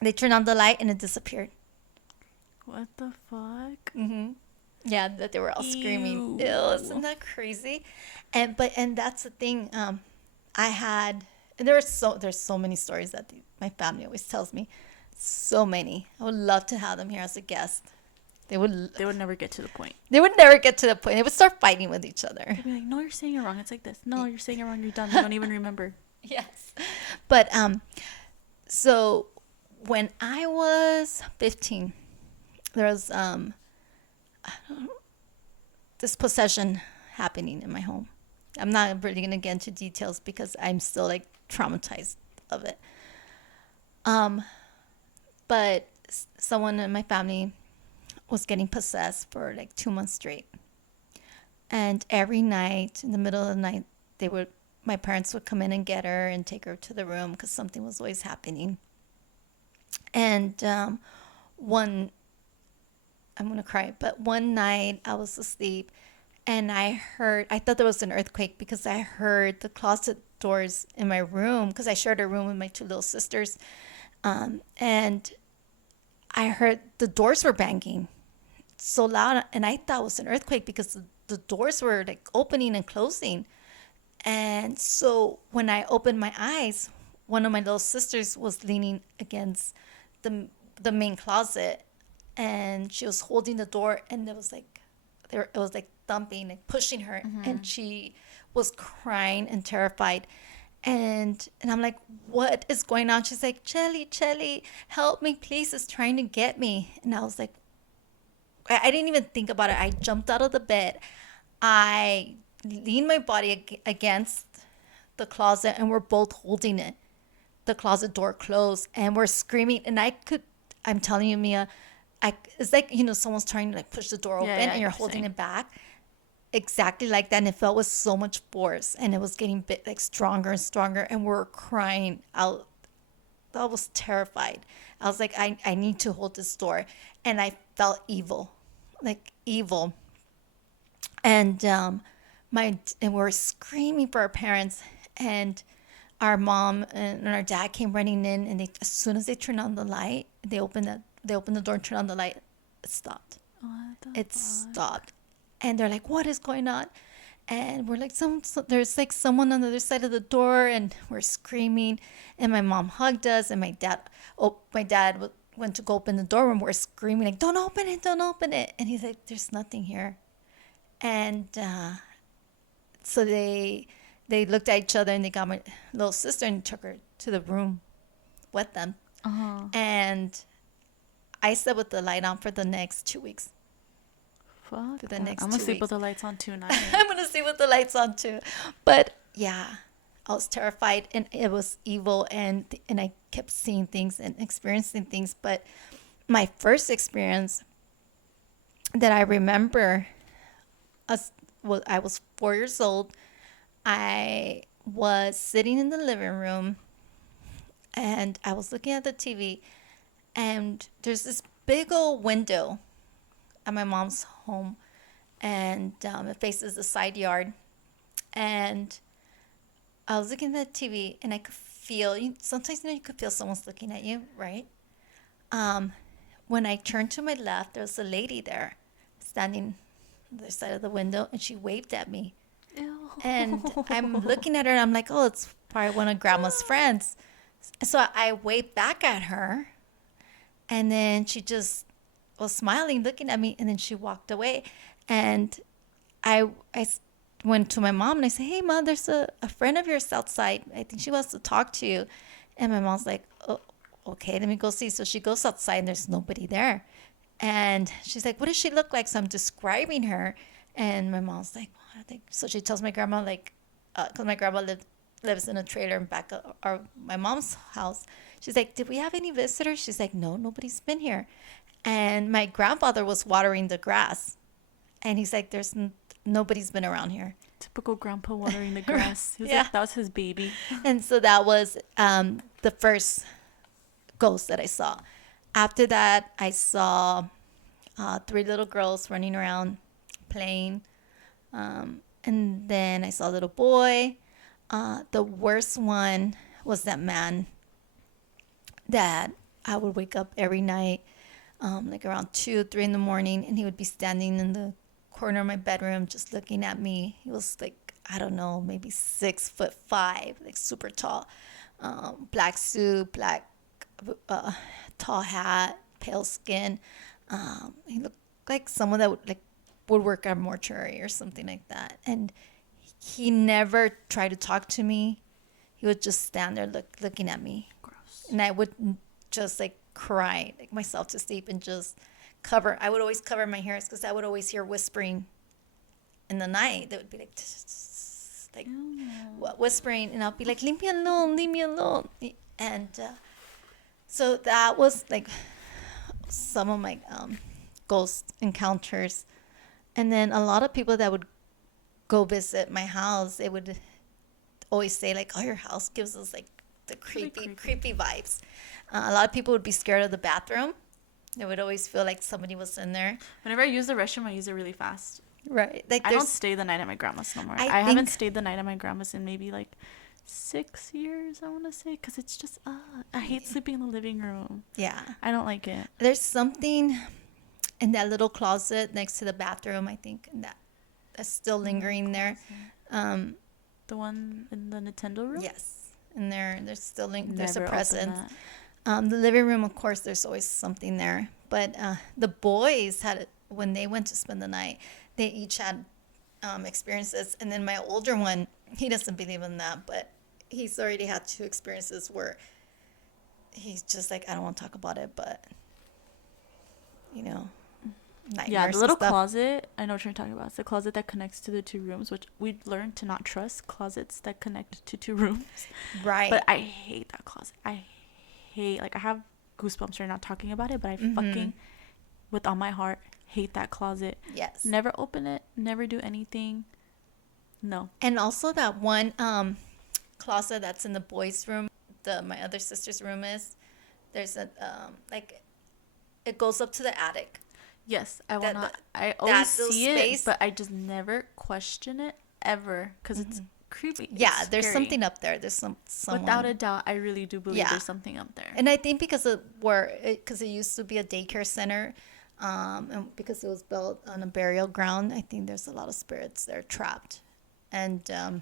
they turned on the light and it disappeared. What the fuck? Mm-hmm. Yeah, that they were all screaming. Ew. Ew, isn't that crazy? And that's the thing. I had, and there's so many stories that my family always tells me. So many. I would love to have them here as a guest. They would never get to the point. They would never get to the point. They would start fighting with each other. They'd be like, no, you're saying it wrong. It's like this. No, you're saying it wrong. You're dumb. You don't even remember. Yes. But so when I was 15, there was this possession happening in my home. I'm not really gonna get into details because I'm still like traumatized of it. But someone in my family was getting possessed for like 2 months straight. And every night, in the middle of the night, my parents would come in and get her and take her to the room because something was always happening. And one, I'm going to cry, but one night I was asleep and I thought there was an earthquake because I heard the closet doors in my room, because I shared a room with my two little sisters. And I heard the doors were banging so loud, and I thought it was an earthquake because the doors were like opening and closing. And so when I opened my eyes, one of my little sisters was leaning against the main closet, and she was holding the door, and it was like thumping, like pushing her, and she was crying and terrified. And I'm like, what is going on? She's like, Chelly, help me, please. It's trying to get me. And I was like, I didn't even think about it. I jumped out of the bed. I leaned my body against the closet, and we're both holding it. The closet door closed, and we're screaming. And I'm telling you, Mia, it's like, someone's trying to like push the door open, and you're holding it back. Exactly like that. And it felt with so much force, and it was getting like stronger and stronger, and we're crying out. I was terrified. I was like, I need to hold this door. And I felt evil, like evil. And we're screaming for our parents, and our mom and our dad came running in, and as soon as they turned on the light, they opened the door and turned on the light. It stopped. It stopped. And they're like, what is going on? And we're like, there's like someone on the other side of the door, and we're screaming. And my mom hugged us, and my dad went to go open the door, and we're screaming like, don't open it. And he's like, there's nothing here. And so they looked at each other, and they got my little sister and took her to the room with them. And I slept with the light on for the next 2 weeks. Fuck. For the next I'm 2 gonna sleep weeks. with the lights on tonight. I'm gonna sleep with the lights on too. But yeah, I was terrified, and it was evil, and I kept seeing things and experiencing things. But my first experience that I remember, I was 4 years old. I was sitting in the living room, and I was looking at the TV, and there's this big old window at my mom's home, and it faces the side yard. And I was looking at the TV, and I could feel, sometimes you could feel someone's looking at you, right? When I turned to my left, there was a lady there standing on the other side of the window, and she waved at me. Ew. And I'm looking at her, and I'm like, oh, it's probably one of Grandma's friends. So I waved back at her, and then she just was smiling, looking at me, and then she walked away. And I went to my mom, and I said, hey, Mom, there's a friend of yours outside. I think she wants to talk to you. And my mom's like, oh, okay, let me go see. So she goes outside, and there's nobody there. And she's like, what does she look like? So I'm describing her. And my mom's like, what? So she tells my grandma, like, because my grandma lives in a trailer in back of my mom's house. She's like, did we have any visitors? She's like, no, nobody's been here. And my grandfather was watering the grass. And he's like, nobody's been around here. Typical grandpa watering the grass. He was Yeah. like, that was his baby. And so that was the first ghost that I saw. After that, I saw 3 little girls running around playing. And then I saw a little boy. The worst one was that man that I would wake up every night, like around 2, 3 in the morning, and he would be standing in the corner of my bedroom just looking at me. He was like, I don't know, maybe 6'5", like super tall, black suit, black tall hat, pale skin. He looked like someone that would work at a mortuary or something like that. And he never tried to talk to me. He would just stand there looking at me. Gross. And I would just like cry like myself to sleep and just I would always cover my ears because I would always hear whispering in the night. That would be like whispering, and I'll be like, leave me alone. And so that was like some of my ghost encounters. And then a lot of people that would go visit my house, they would always say like, "Oh, your house gives us like the creepy vibes." A lot of people would be scared of the bathroom. They would always feel like somebody was in there. Whenever I use the restroom, I use it really fast. Right. Like I don't stay the night at my grandma's no more. I haven't stayed the night at my grandma's in maybe like 6 years, I want to say, because it's just, I hate sleeping in the living room. Yeah. I don't like it. There's something in that little closet next to the bathroom, I think, that's still lingering there. The one in the Nintendo room? Yes. And there's still there's a Never presence. opened The living room, of course, there's always something there. But the boys when they went to spend the night, they each had experiences. And then my older one, he doesn't believe in that, but he's already had 2 experiences where he's just like, I don't want to talk about it, but, nightmares. Yeah, the little closet, I know what you're talking about. It's the closet that connects to the 2 rooms, which we learned to not trust closets that connect to 2 rooms. Right. But I hate that closet. I have goosebumps right now talking about it, but I fucking, with all my heart, hate that closet. Yes. Never open it. Never do anything. No. And also that one closet that's in the boys' room, my other sister's room is. There's it goes up to the attic. Yes, I always see space. it, but I just never question it ever because it's creepy. Yeah, it's there's scary. something up there. There's someone. Without a doubt, I really do believe there's something up there. And I think because it used to be a daycare center, and because it was built on a burial ground, I think there's a lot of spirits there trapped. And a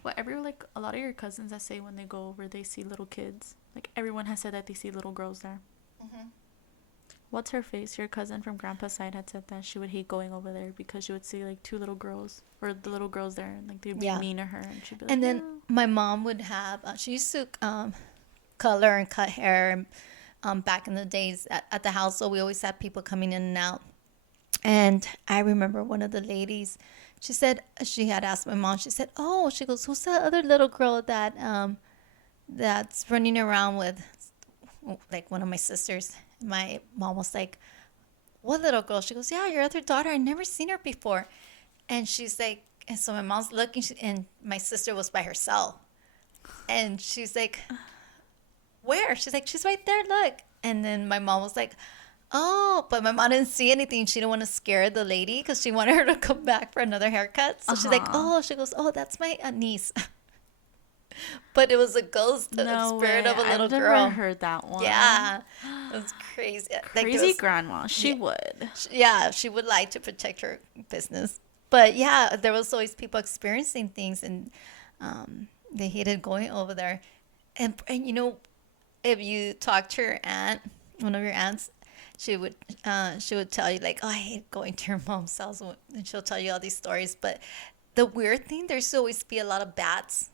lot of your cousins that say when they go over, they see little kids. Like everyone has said that they see little girls there. Mm-hmm. What's her face? Your cousin from Grandpa's side had said that she would hate going over there because she would see like 2 little girls or the little girls there, and like they'd be mean to her, and she'd be like. And then my mom would have. She used to color and cut hair, back in the days at the house. So we always had people coming in and out. And I remember one of the ladies. She said she had asked my mom. She said, "Oh," she goes, "Who's that other little girl that's running around with, like, one of my sisters?" My mom was like, "What little girl?" She goes, "Yeah, your other daughter. I never seen her before." And she's like, and so my mom's looking, and my sister was by herself, and she's like, "Where?" She's like, "She's right there. Look." And then my mom was like, "Oh," but my mom didn't see anything. She didn't want to scare the lady because she wanted her to come back for another haircut. So she's like, "Oh," she goes, "Oh, that's my niece." But it was a ghost, spirit of a little girl. I've never heard that one. Yeah, it was crazy. Crazy grandma. She would. Yeah, she would like to protect her business. But yeah, there was always people experiencing things, and they hated going over there. And if you talk to your aunt, one of your aunts, she would tell you like, "Oh, I hate going to your mom's house," and she'll tell you all these stories. But the weird thing, there's always be a lot of bats.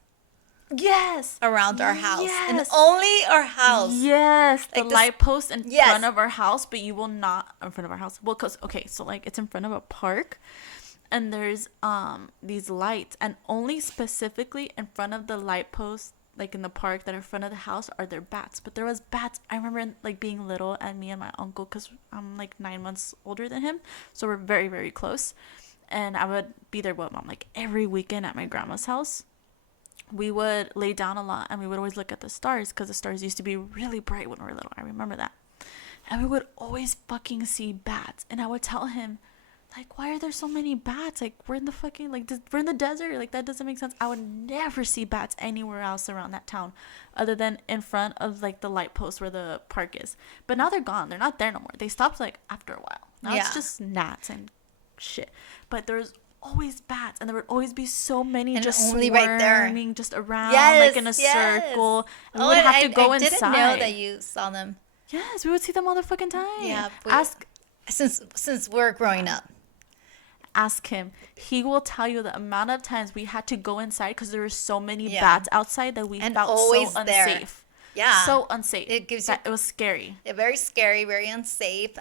Yes. Around our house. Yes. And only our house. Yes. The light post in front of our house, but you will not in front of our house. Well, so like it's in front of a park, and there's these lights, and only specifically in front of the light post, like in the park that are in front of the house, are there bats. But there was bats. I remember like being little, and me and my uncle, because I'm like 9 months older than him, so we're very, very close. And I would be there with mom like every weekend at my grandma's house. We would lay down a lot, and we would always look at the stars, because the stars used to be really bright when we were little. I remember that. And we would always fucking see bats. And I would tell him, like, "Why are there so many bats? Like, we're in the fucking, like, we're in the desert. Like, that doesn't make sense." I would never see bats anywhere else around that town other than in front of, like, the light post where the park is. But now they're gone. They're not there no more. They stopped, like, after a while. Now it's just gnats and shit. But there's always bats, and there would always be so many, and just only right there, just around, like in a circle. And we would have to go inside. I didn't know that you saw them. Yes, we would see them all the fucking time. Yeah, since we're growing up. Ask him. He will tell you the amount of times we had to go inside because there were so many bats outside that we felt so unsafe. There. Yeah. So unsafe. It was scary. Very scary, very unsafe.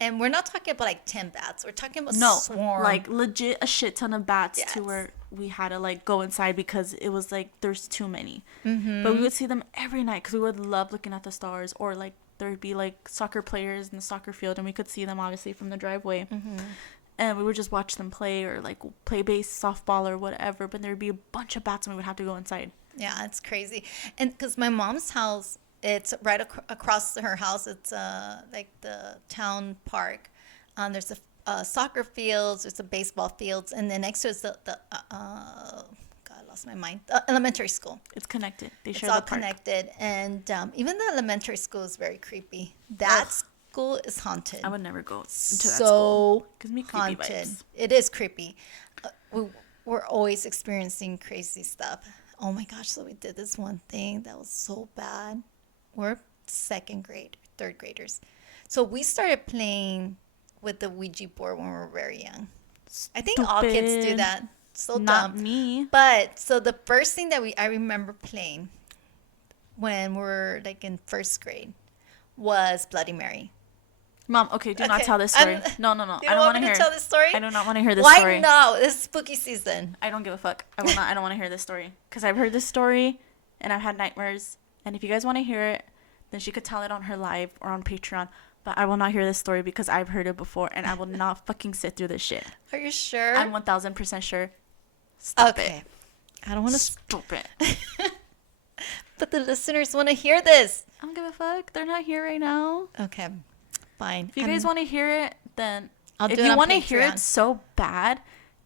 And we're not talking about like 10 bats. We're talking about swarm. Like legit a shit ton of bats to where we had to like go inside because it was like there's too many. Mm-hmm. But we would see them every night because we would love looking at the stars or like there would be like soccer players in the soccer field, and we could see them obviously from the driveway. And we would just watch them play, or like play base, softball, or whatever. But there'd be a bunch of bats, and we would have to go inside. Yeah, it's crazy. And because my mom's house, it's right across her house. It's like the town park. There's a soccer fields, there's a baseball fields, and then next to it's the God, I lost my mind. Elementary school. It's connected. They It's share all the park. connected, and even the elementary school is very creepy. That school is haunted. I would never go into that So school. Gives me creepy haunted. vibes. It is creepy. We're always experiencing crazy stuff. Oh my gosh! So we did this one thing that was so bad. We're second grade, third graders. So we started playing with the Ouija board when we were very young. I think all kids do Stupid. that. So Not dumb. me. But so the first thing that I remember playing when we were like in first grade was Bloody Mary. Mom, okay, do not Okay, tell this story. I'm- No. You I don't don't want want me to hear to tell this story? I do not want to hear this Why story. no? It's spooky season. I don't give a fuck. I will not. I don't want to hear this story because I've heard this story and I've had nightmares. And if you guys want to hear it, then she could tell it on her live or on Patreon. But I will not hear this story because I've heard it before, and I will not fucking sit through this shit. Are you sure? I'm 1000% sure. Stop okay. it. I don't want to. Stop it. But the listeners want to hear this. I don't give a fuck. They're not here right now. Okay, fine. If you guys want to hear it, then I'll if do it you on want to hear Patreon. it so bad,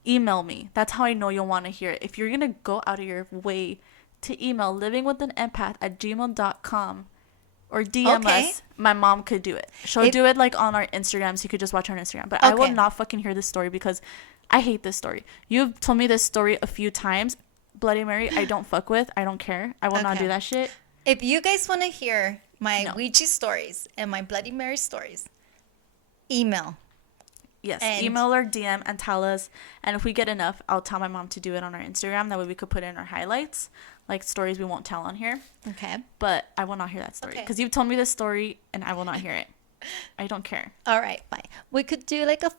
email me. That's how I know you'll want to hear it. If you're going to go out of your way to email livingwithanempath@gmail.com or DM Okay. us, my mom could do it. She'll If- do it like on our Instagram, so you could just watch her on Instagram. But I will Okay. not fucking hear this story because I hate this story. You've told me this story a few times. Bloody Mary, I don't fuck with. I don't care. I will not Okay. do that shit. If you guys want to hear my No. Ouija stories and my Bloody Mary stories, email. Yes, And- email or DM and tell us. And if we get enough, I'll tell my mom to do it on our Instagram. That way we could put in our highlights, like stories we won't tell on here. Okay. But I will not hear that story Okay. because you've told me this story and I will not hear it. I don't care. All right, fine. We could do like a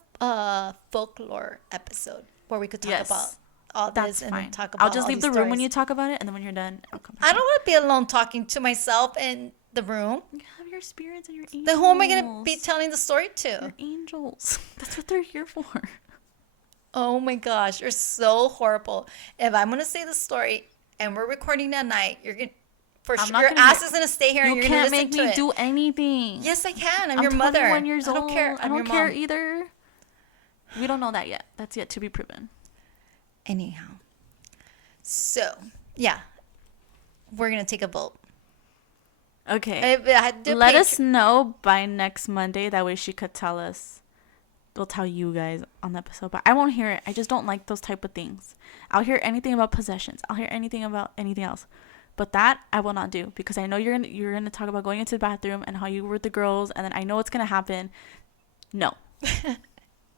folklore episode where we could talk Yes. about all That's this and fine. talk about I'll just all leave the these room when stories. you talk about it, and then when you're done, I'll come back. I don't want to be alone talking to myself in the room. You have your spirits and your angels. Then who am I going to be telling the story to? Your angels. That's what they're here for. Oh my gosh, you're so horrible. If I'm going to say the story and we're recording that night, you're going to, I'm not your gonna ass hear- is going to stay here and You you're going to can't listen make to me it. do anything. Yes, I can. I'm I'm your mother. 21 years I don't old. care. I I'm don't your care mom. either. We don't know that yet. That's yet to be proven. Anyhow. So, yeah. We're going to take a vote. Okay. I had to Let pay- us know by next Monday. That way she could tell us. We'll tell you guys on the episode. But I won't hear it. I just don't like those type of things. I'll hear anything about possessions. I'll hear anything about anything else. But that I will not do because I know you're gonna talk about going into the bathroom and how you were with the girls, and then I know what's gonna happen. No.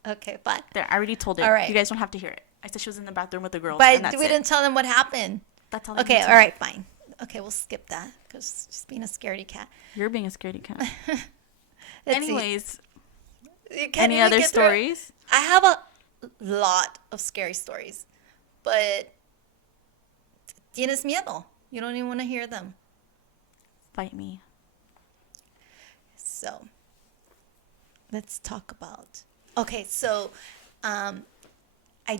Okay, fine. There, I already told it. All right. You guys don't have to hear it. I said she was in the bathroom with the girls. But and that's we it. didn't tell them what happened. That's all. I Okay, need to all know. right, fine. Okay, we'll skip that because she's being a scaredy cat. You're being a scaredy cat. Let's see. Anyways, You can't any even other get through it. stories? I have a lot of scary stories, but tienes miedo. You don't even want to hear them. Fight me. So, let's talk about. Okay, so I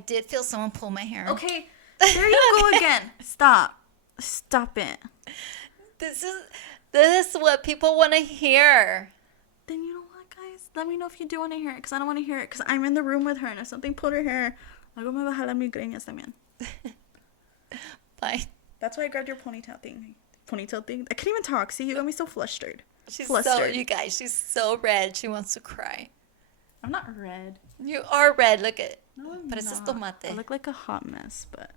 did feel someone pull my hair. Okay, there you go again. Stop it. This is what people want to hear. Then you know what, guys? Let me know if you do want to hear it, because I don't want to hear it, because I'm in the room with her, and if something pulled her hair, luego me baja las migrañas también. Fine. That's why I grabbed your ponytail thing. I can't even talk. See, you got me so flustered. She's Flustered. you guys, she's so red. She wants to cry. I'm not red. You are red. Look at. No, I'm Pareces not. tomate. I look like a hot mess, but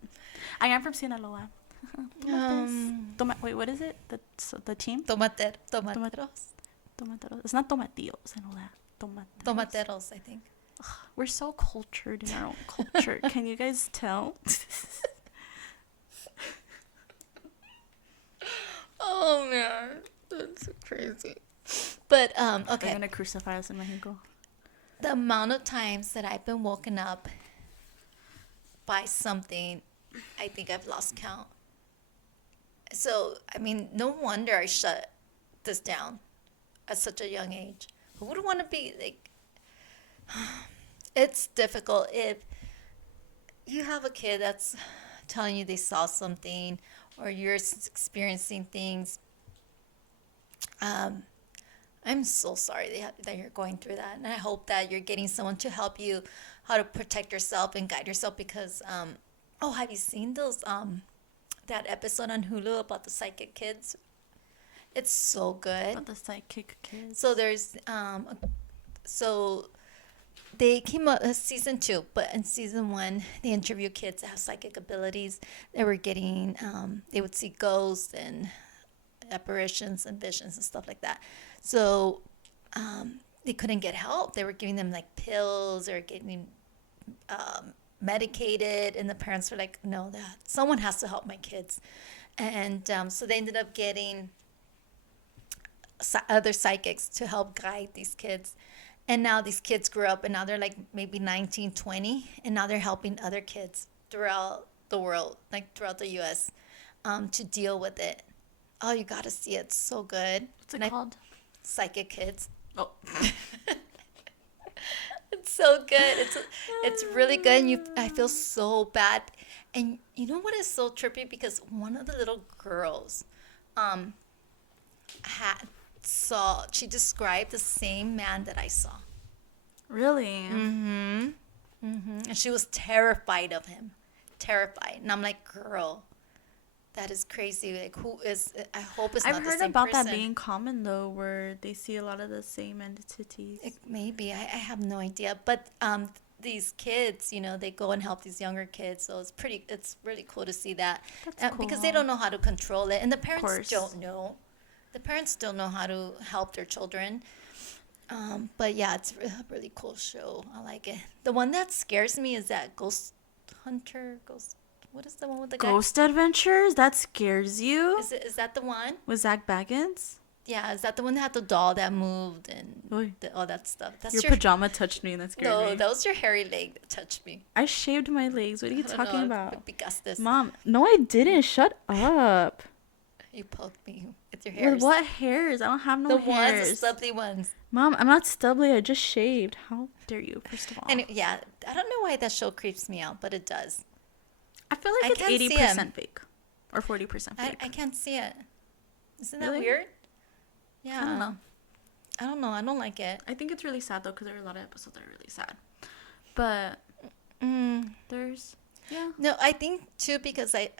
I am from Sinaloa. Wait, what is it? The team? Tomateros. Tomateros. It's not tomatillos. I know that. Tomateros, I think. We're so cultured in our own culture. Can you guys tell? Oh man, that's crazy. But They're okay. gonna crucify us in Mexico. The amount of times that I've been woken up by something, I think I've lost count. So, I mean, no wonder I shut this down. at such a young age. Who would want to be like? It's difficult if you have a kid that's telling you they saw something, or you're experiencing things. Um, I'm so sorry that you're going through that, and I hope that you're getting someone to help you how to protect yourself and guide yourself. Because oh, have you seen those that episode on Hulu about the psychic kids? It's so good. About the psychic kids. So there's so they came up season 2, but in season 1 they interview kids that have psychic abilities. They were getting they would see ghosts and apparitions and visions and stuff like that. So they couldn't get help. They were giving them like pills or getting medicated, and the parents were like, no, that someone has to help my kids. And so they ended up getting other psychics to help guide these kids. And now these kids grew up, and now they're like maybe 19, 20, and now they're helping other kids throughout the world, like throughout the US, to deal with it. Oh, you gotta see it. It's so good. What's it called? Psychic Kids. Oh. It's so good. It's really good, and I feel so bad. And you know what is so trippy? Because one of the little girls she described the same man that I saw. Really? Mm-hmm. And she was terrified of him. Terrified. And I'm like, girl, that is crazy. Like, I hope it's not the same person. I've heard about that being common, though, where they see a lot of the same entities. Maybe. I have no idea. But these kids, they go and help these younger kids. So it's really cool to see that. That's cool. Because they don't know how to control it. And the parents don't know. The parents don't know how to help their children. But yeah, it's a really cool show. I like it. The one that scares me is that Ghost Hunter. What is the one with the Ghost Adventures? That scares you? Is that the one? With Zach Baggins? Yeah, is that the one that had the doll that moved and all that stuff? That's your pajama touched me and that scared me. No, that was your hairy leg that touched me. I shaved my legs. What are you talking about? Mom, no, I didn't. Shut up. You poked me with your hairs. With what hairs? I don't have no hairs. The stubbly ones. Mom, I'm not stubbly. I just shaved. How dare you, first of all. And yeah, I don't know why that show creeps me out, but it does. I feel like it's 80% fake. Or 40% fake. I can't see it. Isn't that Really? weird? Yeah. I don't know. I don't know. I don't like it. I think it's really sad, though, because there are a lot of episodes that are really sad. But there's, yeah. No, I think, too, because I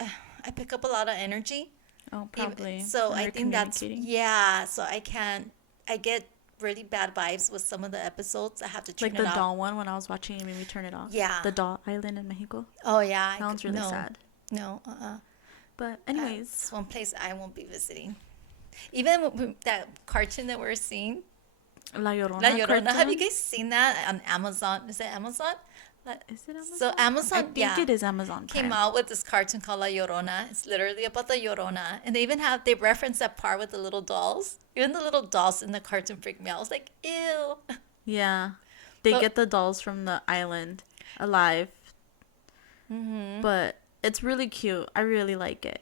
pick up a lot of energy. Oh, probably. So I think that's, so I get really bad vibes with some of the episodes. I have to turn it off. Like the doll one, when I was watching, it made me turn it off. Yeah. The doll island in Mexico. Oh, yeah. That one's really sad. No, But anyways. That's one place I won't be visiting. Even that cartoon that we're seeing. La Llorona. La Llorona. Cartoon? Have you guys seen that on Amazon? Is it Amazon? Is it Amazon? So Amazon, I think it is Amazon Prime. Came out with this cartoon called La Llorona. It's literally about the Llorona. And they reference that part with the little dolls. Even the little dolls in the cartoon freaked me out. I was like, ew. Yeah. They get the dolls from the island alive. Mm-hmm. But it's really cute. I really like it.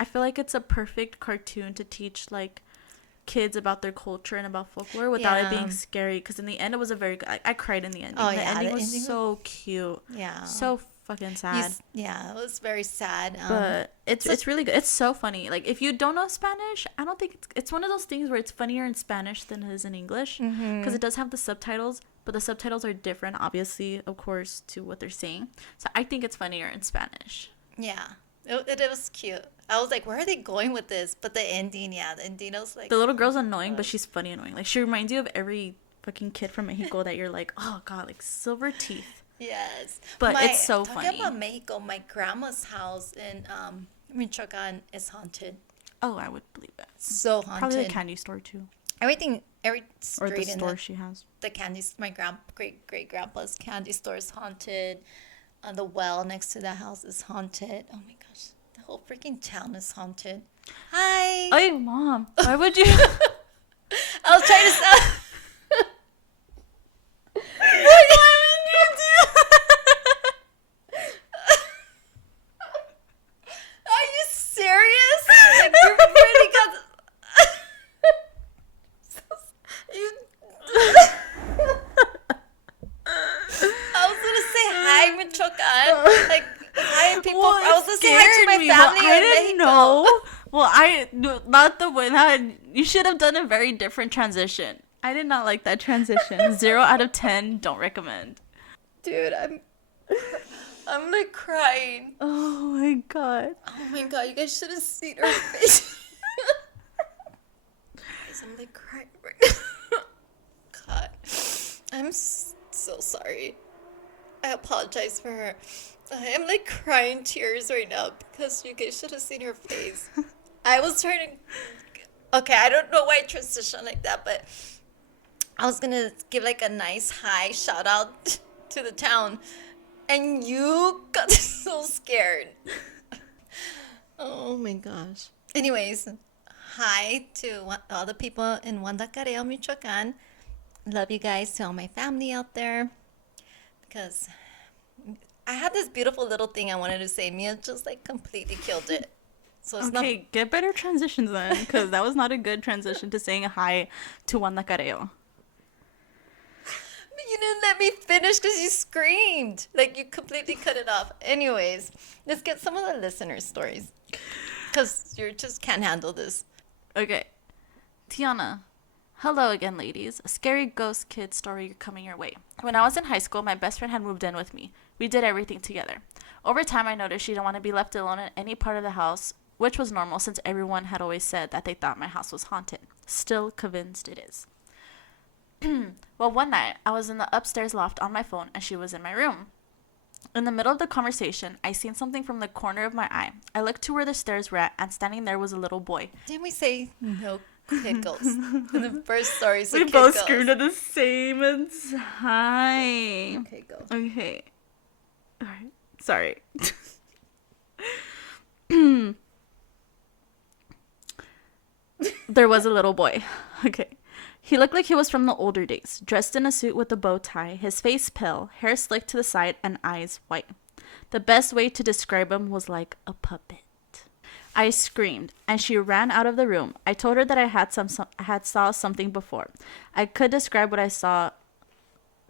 I feel like it's a perfect cartoon to teach, like, kids about their culture and about folklore without it being scary. Because in the end, it was a very good... I cried in the ending. Oh, the yeah. ending was so cute. Yeah. So fucking sad. Yeah, it was very sad. But it's really good. It's so funny. Like, if you don't know Spanish, I don't think it's one of those things where it's funnier in Spanish than it is in English. Because it does have the subtitles, but the subtitles are different, obviously, of course, to what they're saying. So I think it's funnier in Spanish. Yeah. It was cute. I was like, where are they going with this? But the ending, I was like... The little girl's annoying, but she's funny annoying. Like, she reminds you of every fucking kid from Mexico that you're like, oh, God, like, silver teeth. Yes. But it's so funny. Talking about Mexico, my grandma's house in Michoacan is haunted. Oh, I would believe that. So haunted. Probably the candy store, too. Every street or the in store she has. The candy... My great-great-grandpa's candy store is haunted. The well next to the house is haunted. Oh, my gosh. The whole freaking town is haunted. Hi. Hey, Mom. Why would you... I was trying to stop. Why would you do Are you serious? Like, you really got... So hi, Michoacan. Like, hi, people. Well, I was going to say hi to my family I in didn't Mexico. know. Well, not the way that you should have done a very different transition. I did not like that transition. 0 out of 10. Don't recommend. Dude, I'm like crying. Oh my god. Oh my god, you guys should have seen her face. Guys, I'm like crying right now. God, I'm so sorry. I apologize for her. I am like crying tears right now because you guys should have seen her face. I was trying to. Okay, I don't know why I transitioned like that, but I was gonna give like a nice high shout out to the town, and you got so scared. Oh my gosh. Anyways, hi to all the people in Guadalcanal, Michoacan. Love you guys, to all my family out there. Because I had this beautiful little thing I wanted to say. Mia just like completely killed it. So it's Okay, get better transitions then, because that was not a good transition to saying hi to Wanda Careo. You didn't let me finish because you screamed. Like, you completely cut it off. Anyways, let's get some of the listeners' stories. Because you just can't handle this. Okay. Tiana. Hello again, ladies. A scary ghost kid story coming your way. When I was in high school, my best friend had moved in with me. We did everything together. Over time, I noticed she didn't want to be left alone in any part of the house, which was normal since everyone had always said that they thought my house was haunted. Still convinced it is. Well, one night, I was in the upstairs loft on my phone, and she was in my room. In the middle of the conversation, I seen something from the corner of my eye. I looked to where the stairs were at, and standing there was a little boy. Didn't we say no pickles in the first story? So We both screamed at the same time. Okay, go. Okay. All right. Sorry. There was a little boy. Okay. He looked like he was from the older days, dressed in a suit with a bow tie, his face pale, hair slicked to the side, and eyes white. The best way to describe him was like a puppet. I screamed, and she ran out of the room. I told her that I had saw something before. I could describe what I saw.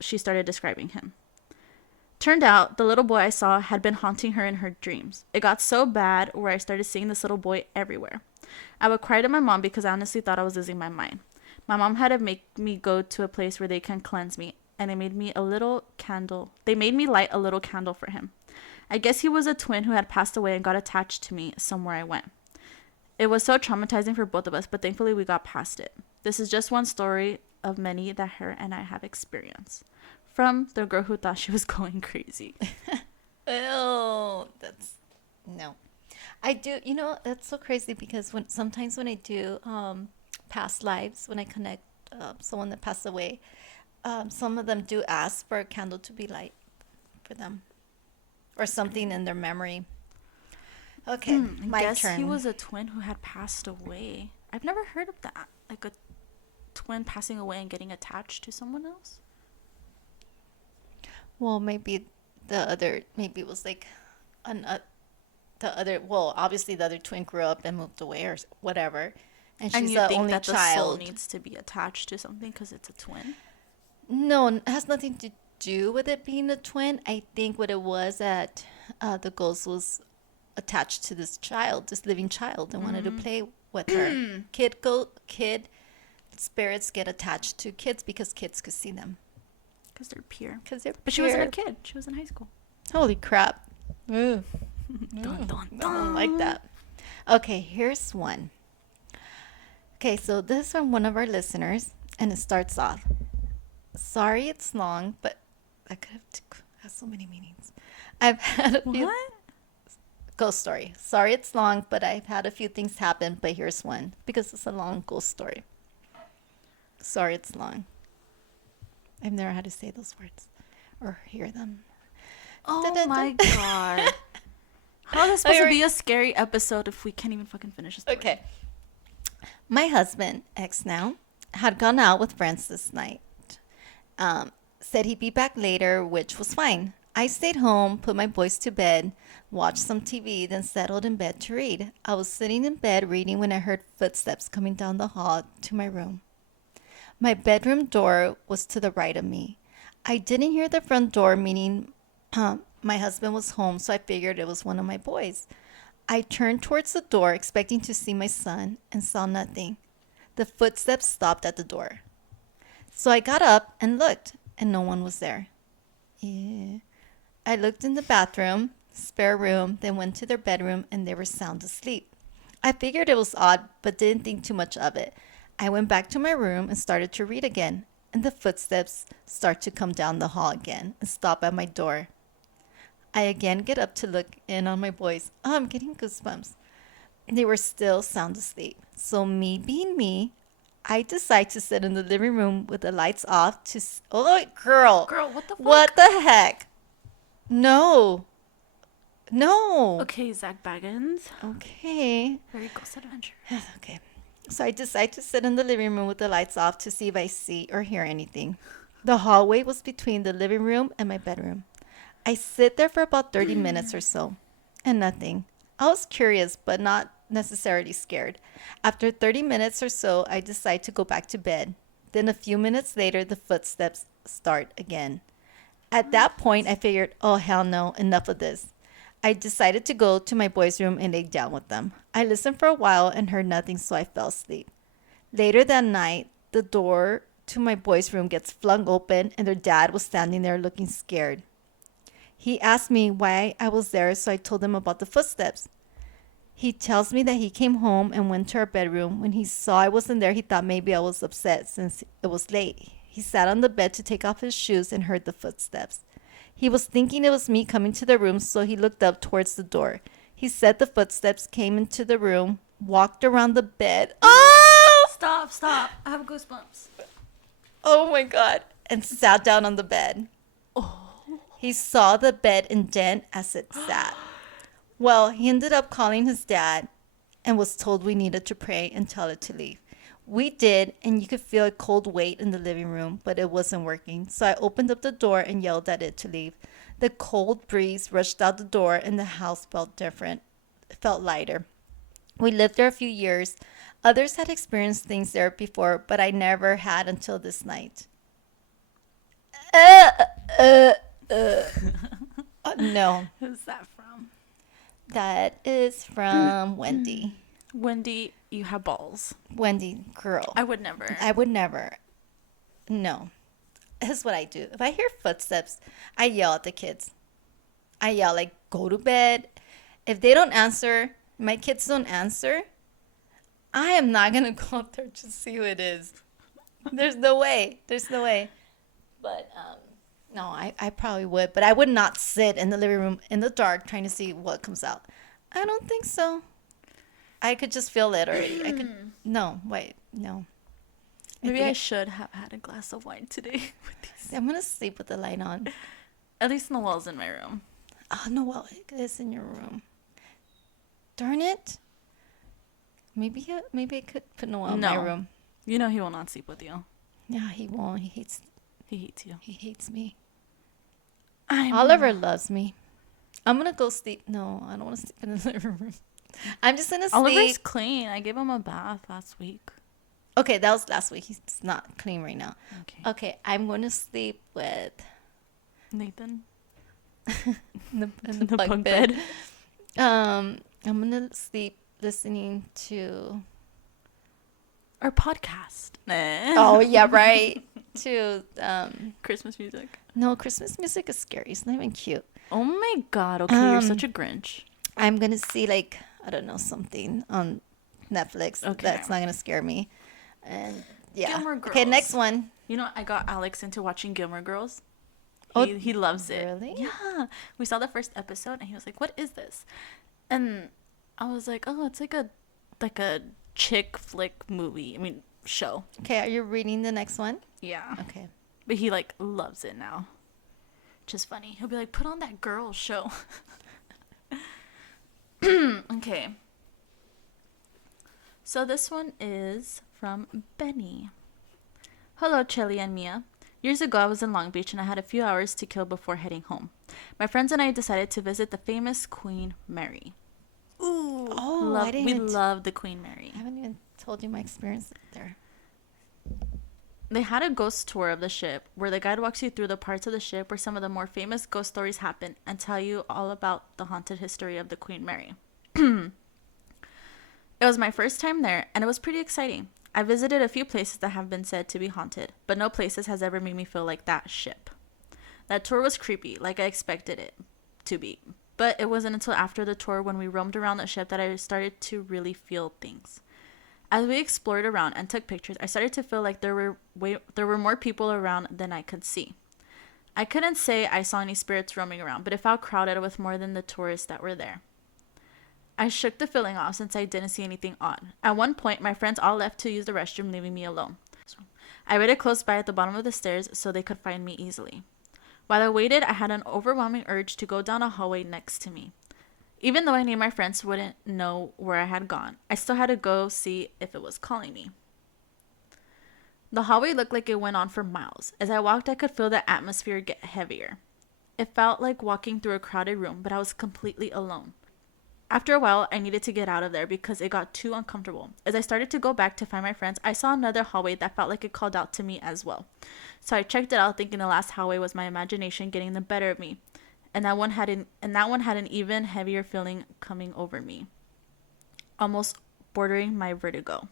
She started describing him. Turned out, the little boy I saw had been haunting her in her dreams. It got so bad where I started seeing this little boy everywhere. I would cry to my mom because I honestly thought I was losing my mind. My mom had to make me go to a place where they can cleanse me, and they made me a little candle. They made me light a little candle for him. I guess he was a twin who had passed away and got attached to me somewhere I went. It was so traumatizing for both of us, but thankfully we got past it. This is just one story of many that her and I have experienced. From the girl who thought she was going crazy. Oh, that's no. I do. You know, that's so crazy because sometimes when I do past lives, when I connect someone that passed away, some of them do ask for a candle to be light for them, or something in their memory. Okay, my I guess turn. he was a twin who had passed away. I've never heard of that. Like a twin passing away and getting attached to someone else. Well, maybe maybe it was like the other. Well, obviously the other twin grew up and moved away or whatever, and she's you the think only that the soul child. needs to be attached to something because it's a twin? No, it has nothing to do with it being a twin. I think what it was that the ghost was attached to this child, this living child, and wanted to play with her. Kid spirits get attached to kids because kids could see them. Because they're pure. But She wasn't a kid. She was in high school. Holy crap. Ugh. Dun, dun, I dun. don't like that. Okay, here's one. Okay, so this is from one of our listeners, and it starts off. Sorry it's long, but I could have so many meanings. I've had a few... What? Ghost story. Sorry it's long, but I've had a few things happen, but here's one. Because it's a long ghost story. Sorry it's long. I've never had to say those words or hear them. Oh my god. How is this supposed to be a scary episode if we can't even fucking finish a story? Okay. My husband, ex now, had gone out with friends this night. Said he'd be back later, which was fine. I stayed home, put my boys to bed, watched some TV, then settled in bed to read. I was sitting in bed reading when I heard footsteps coming down the hall to my room. My bedroom door was to the right of me. I didn't hear the front door, meaning My husband was home, so I figured it was one of my boys. I turned towards the door, expecting to see my son, and saw nothing. The footsteps stopped at the door. So I got up and looked, and no one was there. Yeah. I looked in the bathroom, spare room, then went to their bedroom, and they were sound asleep. I figured it was odd, but didn't think too much of it. I went back to my room and started to read again, and the footsteps start to come down the hall again and stop at my door. I again get up to look in on my boys. Oh, I'm getting goosebumps. They were still sound asleep. So me being me, I decide to sit in the living room with the lights off to... Oh, girl. Girl, what the fuck? What the heck? No. No. Okay, Zach Baggins. Okay. Very ghost adventure. Okay. So I decide to sit in the living room with the lights off to see if I see or hear anything. The hallway was between the living room and my bedroom. I sit there for about 30 minutes or so, and nothing. I was curious, but not necessarily scared. After 30 minutes or so, I decide to go back to bed. Then a few minutes later, the footsteps start again. At that point, I figured, oh, hell no, enough of this. I decided to go to my boys' room and lay down with them. I listened for a while and heard nothing, so I fell asleep. Later that night, the door to my boys' room gets flung open, and their dad was standing there looking scared. He asked me why I was there, so I told him about the footsteps. He tells me that he came home and went to our bedroom. When he saw I wasn't there, he thought maybe I was upset since it was late. He sat on the bed to take off his shoes and heard the footsteps. He was thinking it was me coming to the room, so he looked up towards the door. He said the footsteps came into the room, walked around the bed. Oh! Stop. I have goosebumps. Oh my God. And sat down on the bed. Oh. He saw the bed indent as it sat. Well, he ended up calling his dad and was told we needed to pray and tell it to leave. We did, and you could feel a cold weight in the living room, but it wasn't working. So I opened up the door and yelled at it to leave. The cold breeze rushed out the door, and the house felt different. It felt lighter. We lived there a few years. Others had experienced things there before, but I never had until this night. No. Who's that from? That is from Wendy. Wendy, you have balls. Wendy, girl. I would never. I would never. No. This is what I do. If I hear footsteps, I yell at the kids. I yell, like, go to bed. If they don't answer, my kids don't answer, I am not going to go up there to see who it is. There's no way. There's no way. But, no, I probably would. But I would not sit in the living room in the dark trying to see what comes out. I don't think so. I could just feel it already. I could. No, wait, no. Maybe I should have had a glass of wine today with these. I'm gonna sleep with the light on. At least Noelle's in my room. Oh no, well, it is in your room. Darn it. Maybe I could put Noelle in my room. You know he will not sleep with you. Yeah, he won't. He hates you. He hates me. Oliver loves me. I'm gonna go sleep. No, I don't want to sleep in the living room. I'm just gonna sleep. Oliver's clean. I gave him a bath last week. Okay, that was last week. He's not clean right now. Okay, I'm going to sleep with Nathan in the bunk bed. I'm gonna sleep listening to our podcast. Oh yeah, right. To Christmas music. No, Christmas music is scary. It's not even cute. Oh my God. Okay, you're such a Grinch. I'm gonna see, like, I don't know, something on Netflix that's not gonna scare me. And yeah. Gilmore Girls. Okay, next one. You know, I got Alex into watching Gilmore Girls. Oh, he loves it. Really? Yeah. We saw the first episode and he was like, "What is this?" And I was like, "Oh, it's like a chick flick movie. I mean, show." Okay, are you reading the next one? Yeah. Okay. But he like loves it now. Which is funny. He'll be like, "Put on that girl show." Okay. So this one is from Benny. Hello, Chelly and Mia. Years ago, I was in Long Beach and I had a few hours to kill before heading home. My friends and I decided to visit the famous Queen Mary. Ooh. Oh, We love the Queen Mary. I haven't even told you my experience there. They had a ghost tour of the ship where the guide walks you through the parts of the ship where some of the more famous ghost stories happen and tell you all about the haunted history of the Queen Mary. It was my first time there, and it was pretty exciting. I visited a few places that have been said to be haunted, but no places has ever made me feel like that ship. That tour was creepy, like I expected it to be. But it wasn't until after the tour when we roamed around the ship that I started to really feel things. As we explored around and took pictures, I started to feel like there were more people around than I could see. I couldn't say I saw any spirits roaming around, but it felt crowded with more than the tourists that were there. I shook the feeling off since I didn't see anything odd. At one point, my friends all left to use the restroom, leaving me alone. I waited close by at the bottom of the stairs so they could find me easily. While I waited, I had an overwhelming urge to go down a hallway next to me. Even though I knew my friends wouldn't know where I had gone, I still had to go see if it was calling me. The hallway looked like it went on for miles. As I walked, I could feel the atmosphere get heavier. It felt like walking through a crowded room, but I was completely alone. After a while, I needed to get out of there because it got too uncomfortable. As I started to go back to find my friends, I saw another hallway that felt like it called out to me as well. So I checked it out, thinking the last hallway was my imagination getting the better of me. And that one had an even heavier feeling coming over me, almost bordering my vertigo.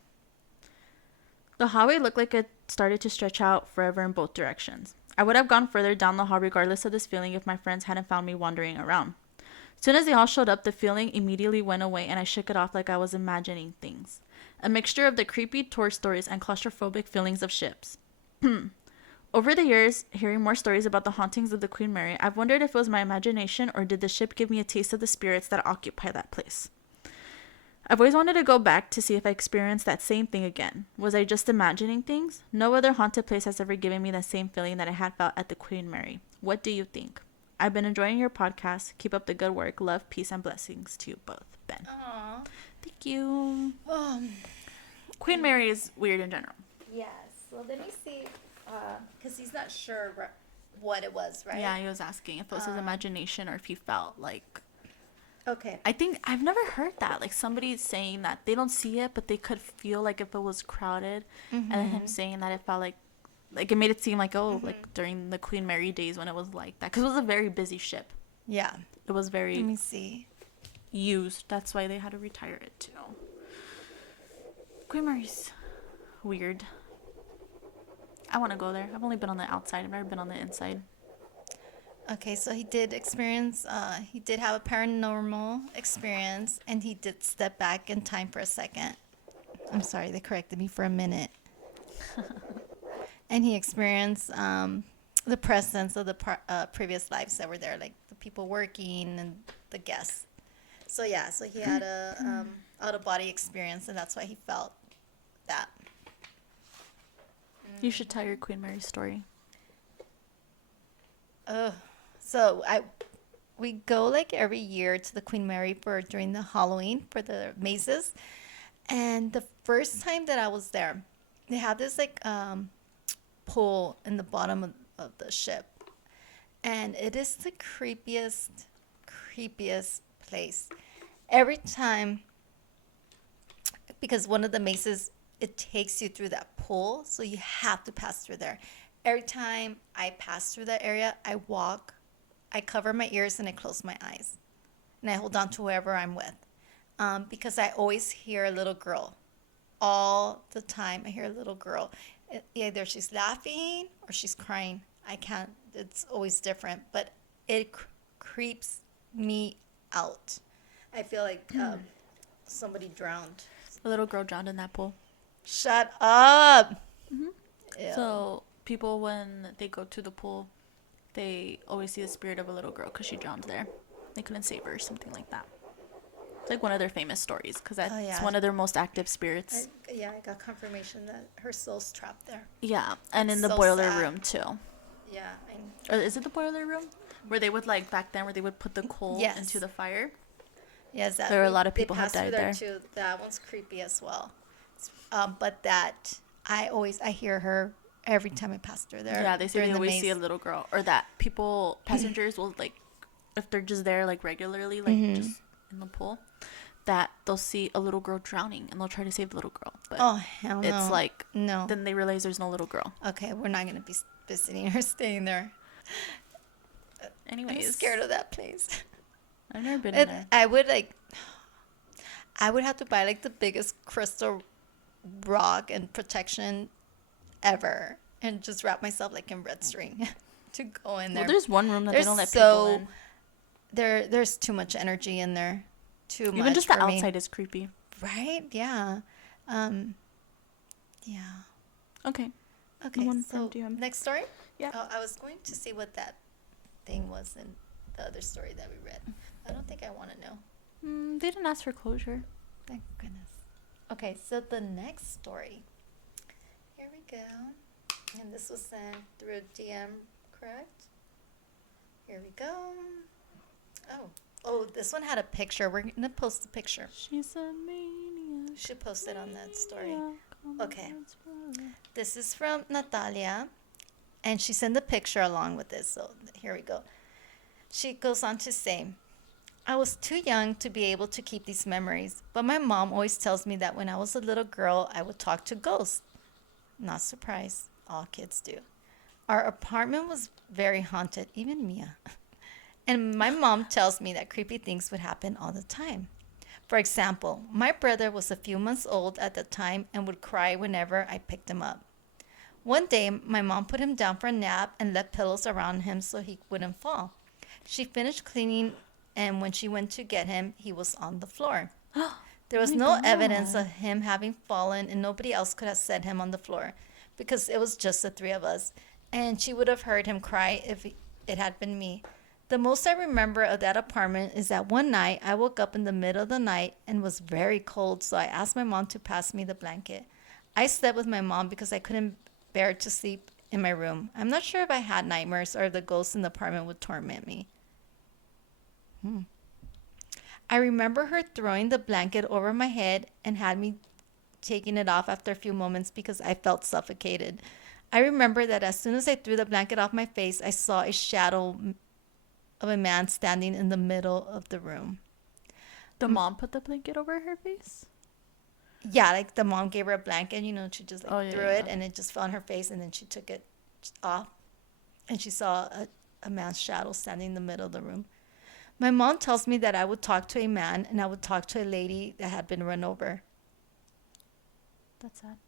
The hallway looked like it started to stretch out forever in both directions. I would have gone further down the hall regardless of this feeling if my friends hadn't found me wandering around. As soon as they all showed up, the feeling immediately went away and I shook it off like I was imagining things. A mixture of the creepy tour stories and claustrophobic feelings of ships. Over the years, hearing more stories about the hauntings of the Queen Mary, I've wondered if it was my imagination or did the ship give me a taste of the spirits that occupy that place. I've always wanted to go back to see if I experienced that same thing again. Was I just imagining things? No other haunted place has ever given me the same feeling that I had felt at the Queen Mary. What do you think? I've been enjoying your podcast. Keep up the good work. Love, peace, and blessings to you both. Ben. Aww. Thank you. Queen Mary is weird in general. Yes. So let me see. Because he's not sure what it was, right? Yeah, he was asking if it was his imagination or if he felt like... Okay. I think I've never heard that. Like somebody saying that they don't see it, but they could feel like if it was crowded. And then him saying that it felt like it made it seem like, like during the Queen Mary days when it was like that. Because it was a very busy ship. Yeah. It was very... Let me see. Used. That's why they had to retire it too. Queen Mary's weird. I want to go there. I've only been on the outside. I've never been on the inside. Okay, so he did have a paranormal experience, and he did step back in time for a second. I'm sorry, they corrected me for a minute. And he experienced the presence of the previous lives that were there, like the people working and the guests. So yeah, so he had a out-of-body experience, and that's why he felt that. You should tell your Queen Mary story. So we go like every year to the Queen Mary during the Halloween for the mazes, and the first time that I was there, they have this like pool in the bottom of the ship, and it is the creepiest place. Every time, because one of the mazes, it takes you through that pool, so you have to pass through there. Every time I pass through that area, I walk, I cover my ears, and I close my eyes. And I hold on to whoever I'm with. Because I always hear a little girl. All the time, I hear a little girl. Either she's laughing or she's crying. I can't, it's always different. But it creeps me out. I feel like somebody drowned. A little girl drowned in that pool. Shut up. So people, when they go to the pool, they always see the spirit of a little girl because she drowned there. They couldn't save her or something like that. It's like one of their famous stories because that's one of their most active spirits. I got confirmation that her soul's trapped there. Yeah, and in the so boiler sad. room too. Yeah. Or is it the boiler room? Where they would like back then where they would put the coal into the fire? Yes, there were a lot of people who passed died through there. Too. That one's creepy as well. But that I hear her every time I pass through there. Yeah, they say they always see a little girl, or that passengers will like, if they're just there like regularly, like just in the pool, that they'll see a little girl drowning and they'll try to save the little girl. But Oh, hell no. it's like, no. then they realize there's no little girl. Okay, we're not going to be visiting or staying there. Anyways. I'm scared of that place. I've never been in there. I would have to buy like the biggest crystal rock and protection ever and just wrap myself like in red string to go in there. Well, there's one room that they don't let so, people in. There's too much energy in there. Too much. Even just the for me. outside is creepy. Right? Yeah. Yeah. Okay. Okay. So do you have? next story? Yeah. Oh, I was going to see what that thing was in the other story that we read. I don't think I want to know. They didn't ask for closure. Thank goodness. Okay, so the next story. Here we go. And this was sent through DM, correct? Here we go. Oh, this one had a picture. We're going to post the picture. She's a maniac. Should post it on that story. Okay. This is from Natalia. And she sent a picture along with this. So here we go. She goes on to say, I was too young to be able to keep these memories, but my mom always tells me that when I was a little girl, I would talk to ghosts. Not surprised. All kids do. Our apartment was very haunted, even Mia. And my mom tells me that creepy things would happen all the time. For example, my brother was a few months old at the time and would cry whenever I picked him up. One day, my mom put him down for a nap and left pillows around him so he wouldn't fall. She finished cleaning, and when she went to get him, he was on the floor. There was no evidence of him having fallen, and nobody else could have set him on the floor because it was just the three of us, and she would have heard him cry if it had been me. The most I remember of that apartment is that one night I woke up in the middle of the night and was very cold, so I asked my mom to pass me the blanket. I slept with my mom because I couldn't bear to sleep in my room. I'm not sure if I had nightmares or if the ghosts in the apartment would torment me. I remember her throwing the blanket over my head and had me taking it off after a few moments because I felt suffocated. I remember that as soon as I threw the blanket off my face, I saw a shadow of a man standing in the middle of the room. The mom put the blanket over her face? Yeah, like the mom gave her a blanket, she just threw it yeah. and it just fell on her face and then she took it off and she saw a man's shadow standing in the middle of the room. My mom tells me that I would talk to a man and I would talk to a lady that had been run over. That's sad.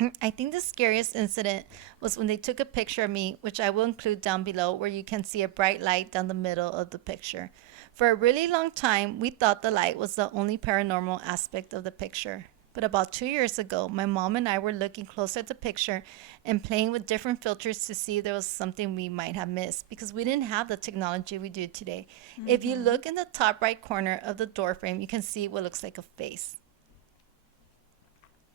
Yeah. I think the scariest incident was when they took a picture of me, which I will include down below, where you can see a bright light down the middle of the picture. For a really long time, we thought the light was the only paranormal aspect of the picture. But about 2 years ago, my mom and I were looking closer at the picture and playing with different filters to see if there was something we might have missed because we didn't have the technology we do today. Mm-hmm. If you look in the top right corner of the door frame, you can see what looks like a face.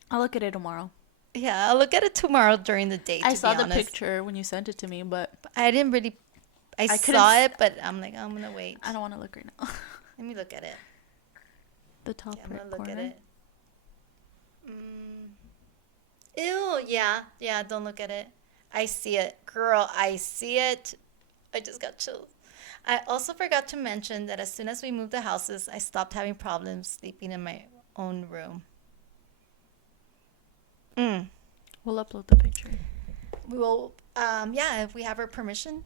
I'll look at it tomorrow. Yeah, I'll look at it tomorrow during the day. I saw the picture when you sent it to me, but I didn't really. I saw it, but I'm like, I'm gonna wait. I don't want to look right now. Let me look at it. The top right corner. I'm gonna look at it. Ew, yeah, don't look at it. I see it. Girl, I see it. I just got chills. I also forgot to mention that as soon as we moved the houses, I stopped having problems sleeping in my own room. We'll upload the picture. We will, if we have our permission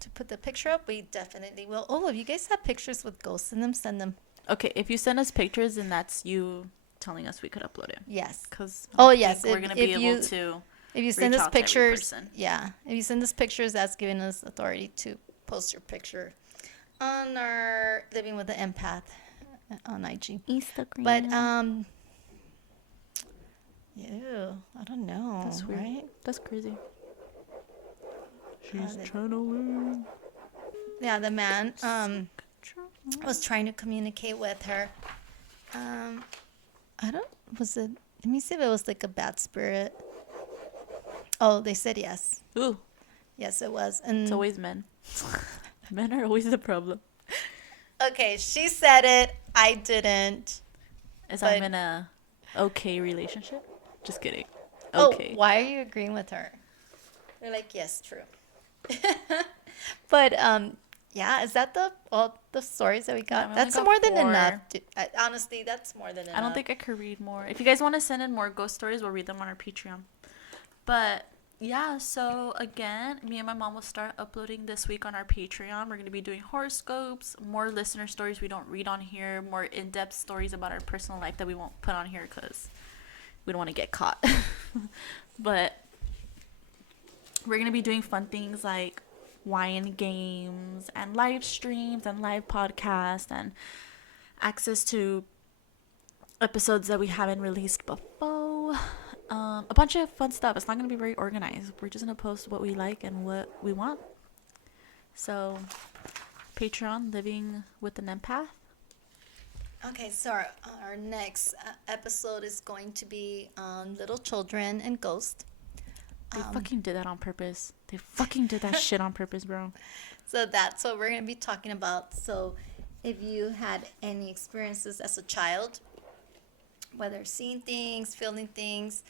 to put the picture up, we definitely will. Oh, if you guys have pictures with ghosts in them, send them. Okay, if you send us pictures, then that's you telling us we could upload it. Yes. Because yes, we're going to be able to. If you send us pictures, if you send us pictures, that's giving us authority to post your picture on our Living with the Empath on IG. Instagram. But I don't know. That's weird. Right? That's crazy. She's channeling. Yeah, the man was trying to communicate with her. Let me see if it was like a bad spirit. Oh, they said yes. Ooh. Yes, it was. And it's always men. Men are always the problem. Okay, she said it. I didn't. I'm in a okay relationship? Just kidding. Okay. Oh, why are you agreeing with her? They're like, yes, true. But, Yeah, is that all the stories that we got? we only That's got more than 4. enough. Honestly, that's more than enough. I don't think I could read more. If you guys want to send in more ghost stories, we'll read them on our Patreon. But yeah, so again, me and my mom will start uploading this week on our Patreon. We're going to be doing horoscopes, more listener stories we don't read on here, more in-depth stories about our personal life that we won't put on here because we don't want to get caught. But we're going to be doing fun things like wine games and live streams and live podcasts and access to episodes that we haven't released before. A bunch of fun stuff. It's not going to be very organized. We're just going to post what we like and what we want. So, Patreon, Living with an Empath. Okay, so our next episode is going to be on little children and ghosts. They fucking did that on purpose. They fucking did that shit on purpose, bro. So that's what we're going to be talking about. So if you had any experiences as a child, whether seeing things, feeling things,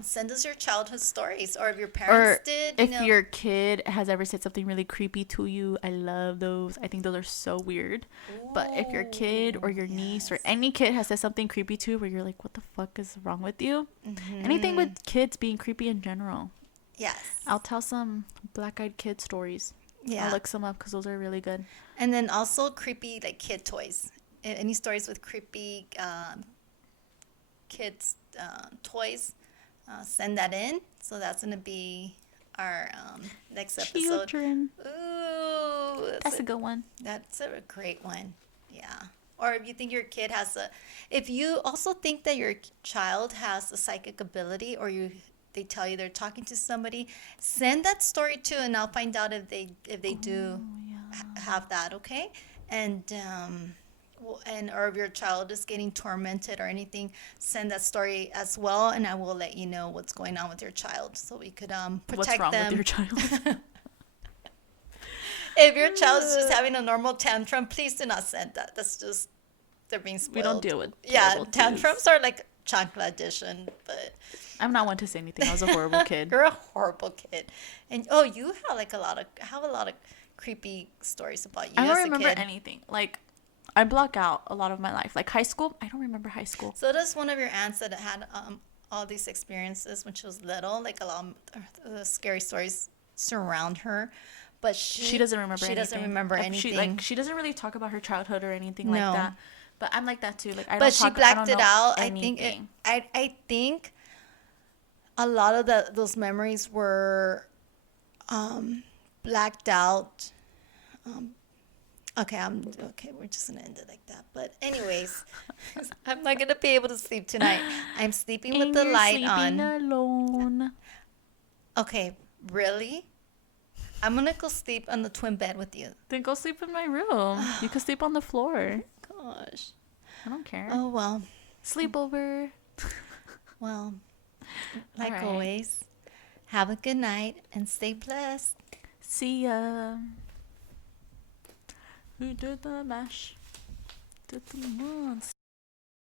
send us your childhood stories. Or if your parents did. If your kid has ever said something really creepy to you, I love those. I think those are so weird. Ooh, but if your kid or your niece or any kid has said something creepy to you where you're like, what the fuck is wrong with you? Mm-hmm. Anything with kids being creepy in general. Yes. I'll tell some black-eyed kid stories. Yeah. I'll look some up because those are really good. And then also creepy like kid toys. Any stories with creepy kids toys, send that in. So that's going to be our next episode. Children. Ooh, that's a good one. That's a great one. Yeah. Or if you think your kid has if you also think that your child has a psychic ability, or they tell you they're talking to somebody, send that story too, and I'll find out if they do have that. Okay. And or if your child is getting tormented or anything, send that story as well, and I will let you know what's going on with your child, so we could protect what's wrong them. with your child. If your child is just having a normal tantrum, please do not send that. That's just, they're being spoiled. We don't deal with tantrums are like chancla edition, but I'm not one to say anything. I was a horrible kid. You're a horrible kid, and you have a lot of creepy stories about you. I don't remember anything. Like, I block out a lot of my life. Like high school, I don't remember high school. So does one of your aunts that had all these experiences when she was little. Like a lot of scary stories surround her, but she doesn't remember. She doesn't remember anything. She doesn't really talk about her childhood or anything like that. But I'm like that too. Like but she blacked it out. I think a lot of those memories were blacked out. Okay, we're just gonna end it like that. But anyways, I'm not gonna be able to sleep tonight. I'm sleeping with the light on. Alone. Okay, really? I'm gonna go sleep on the twin bed with you. Then go sleep in my room. You can sleep on the floor. Gosh. I don't care. Oh, well. Sleepover. Well, like always, have a good night and stay blessed. See ya. Who did the mash? Did the monster.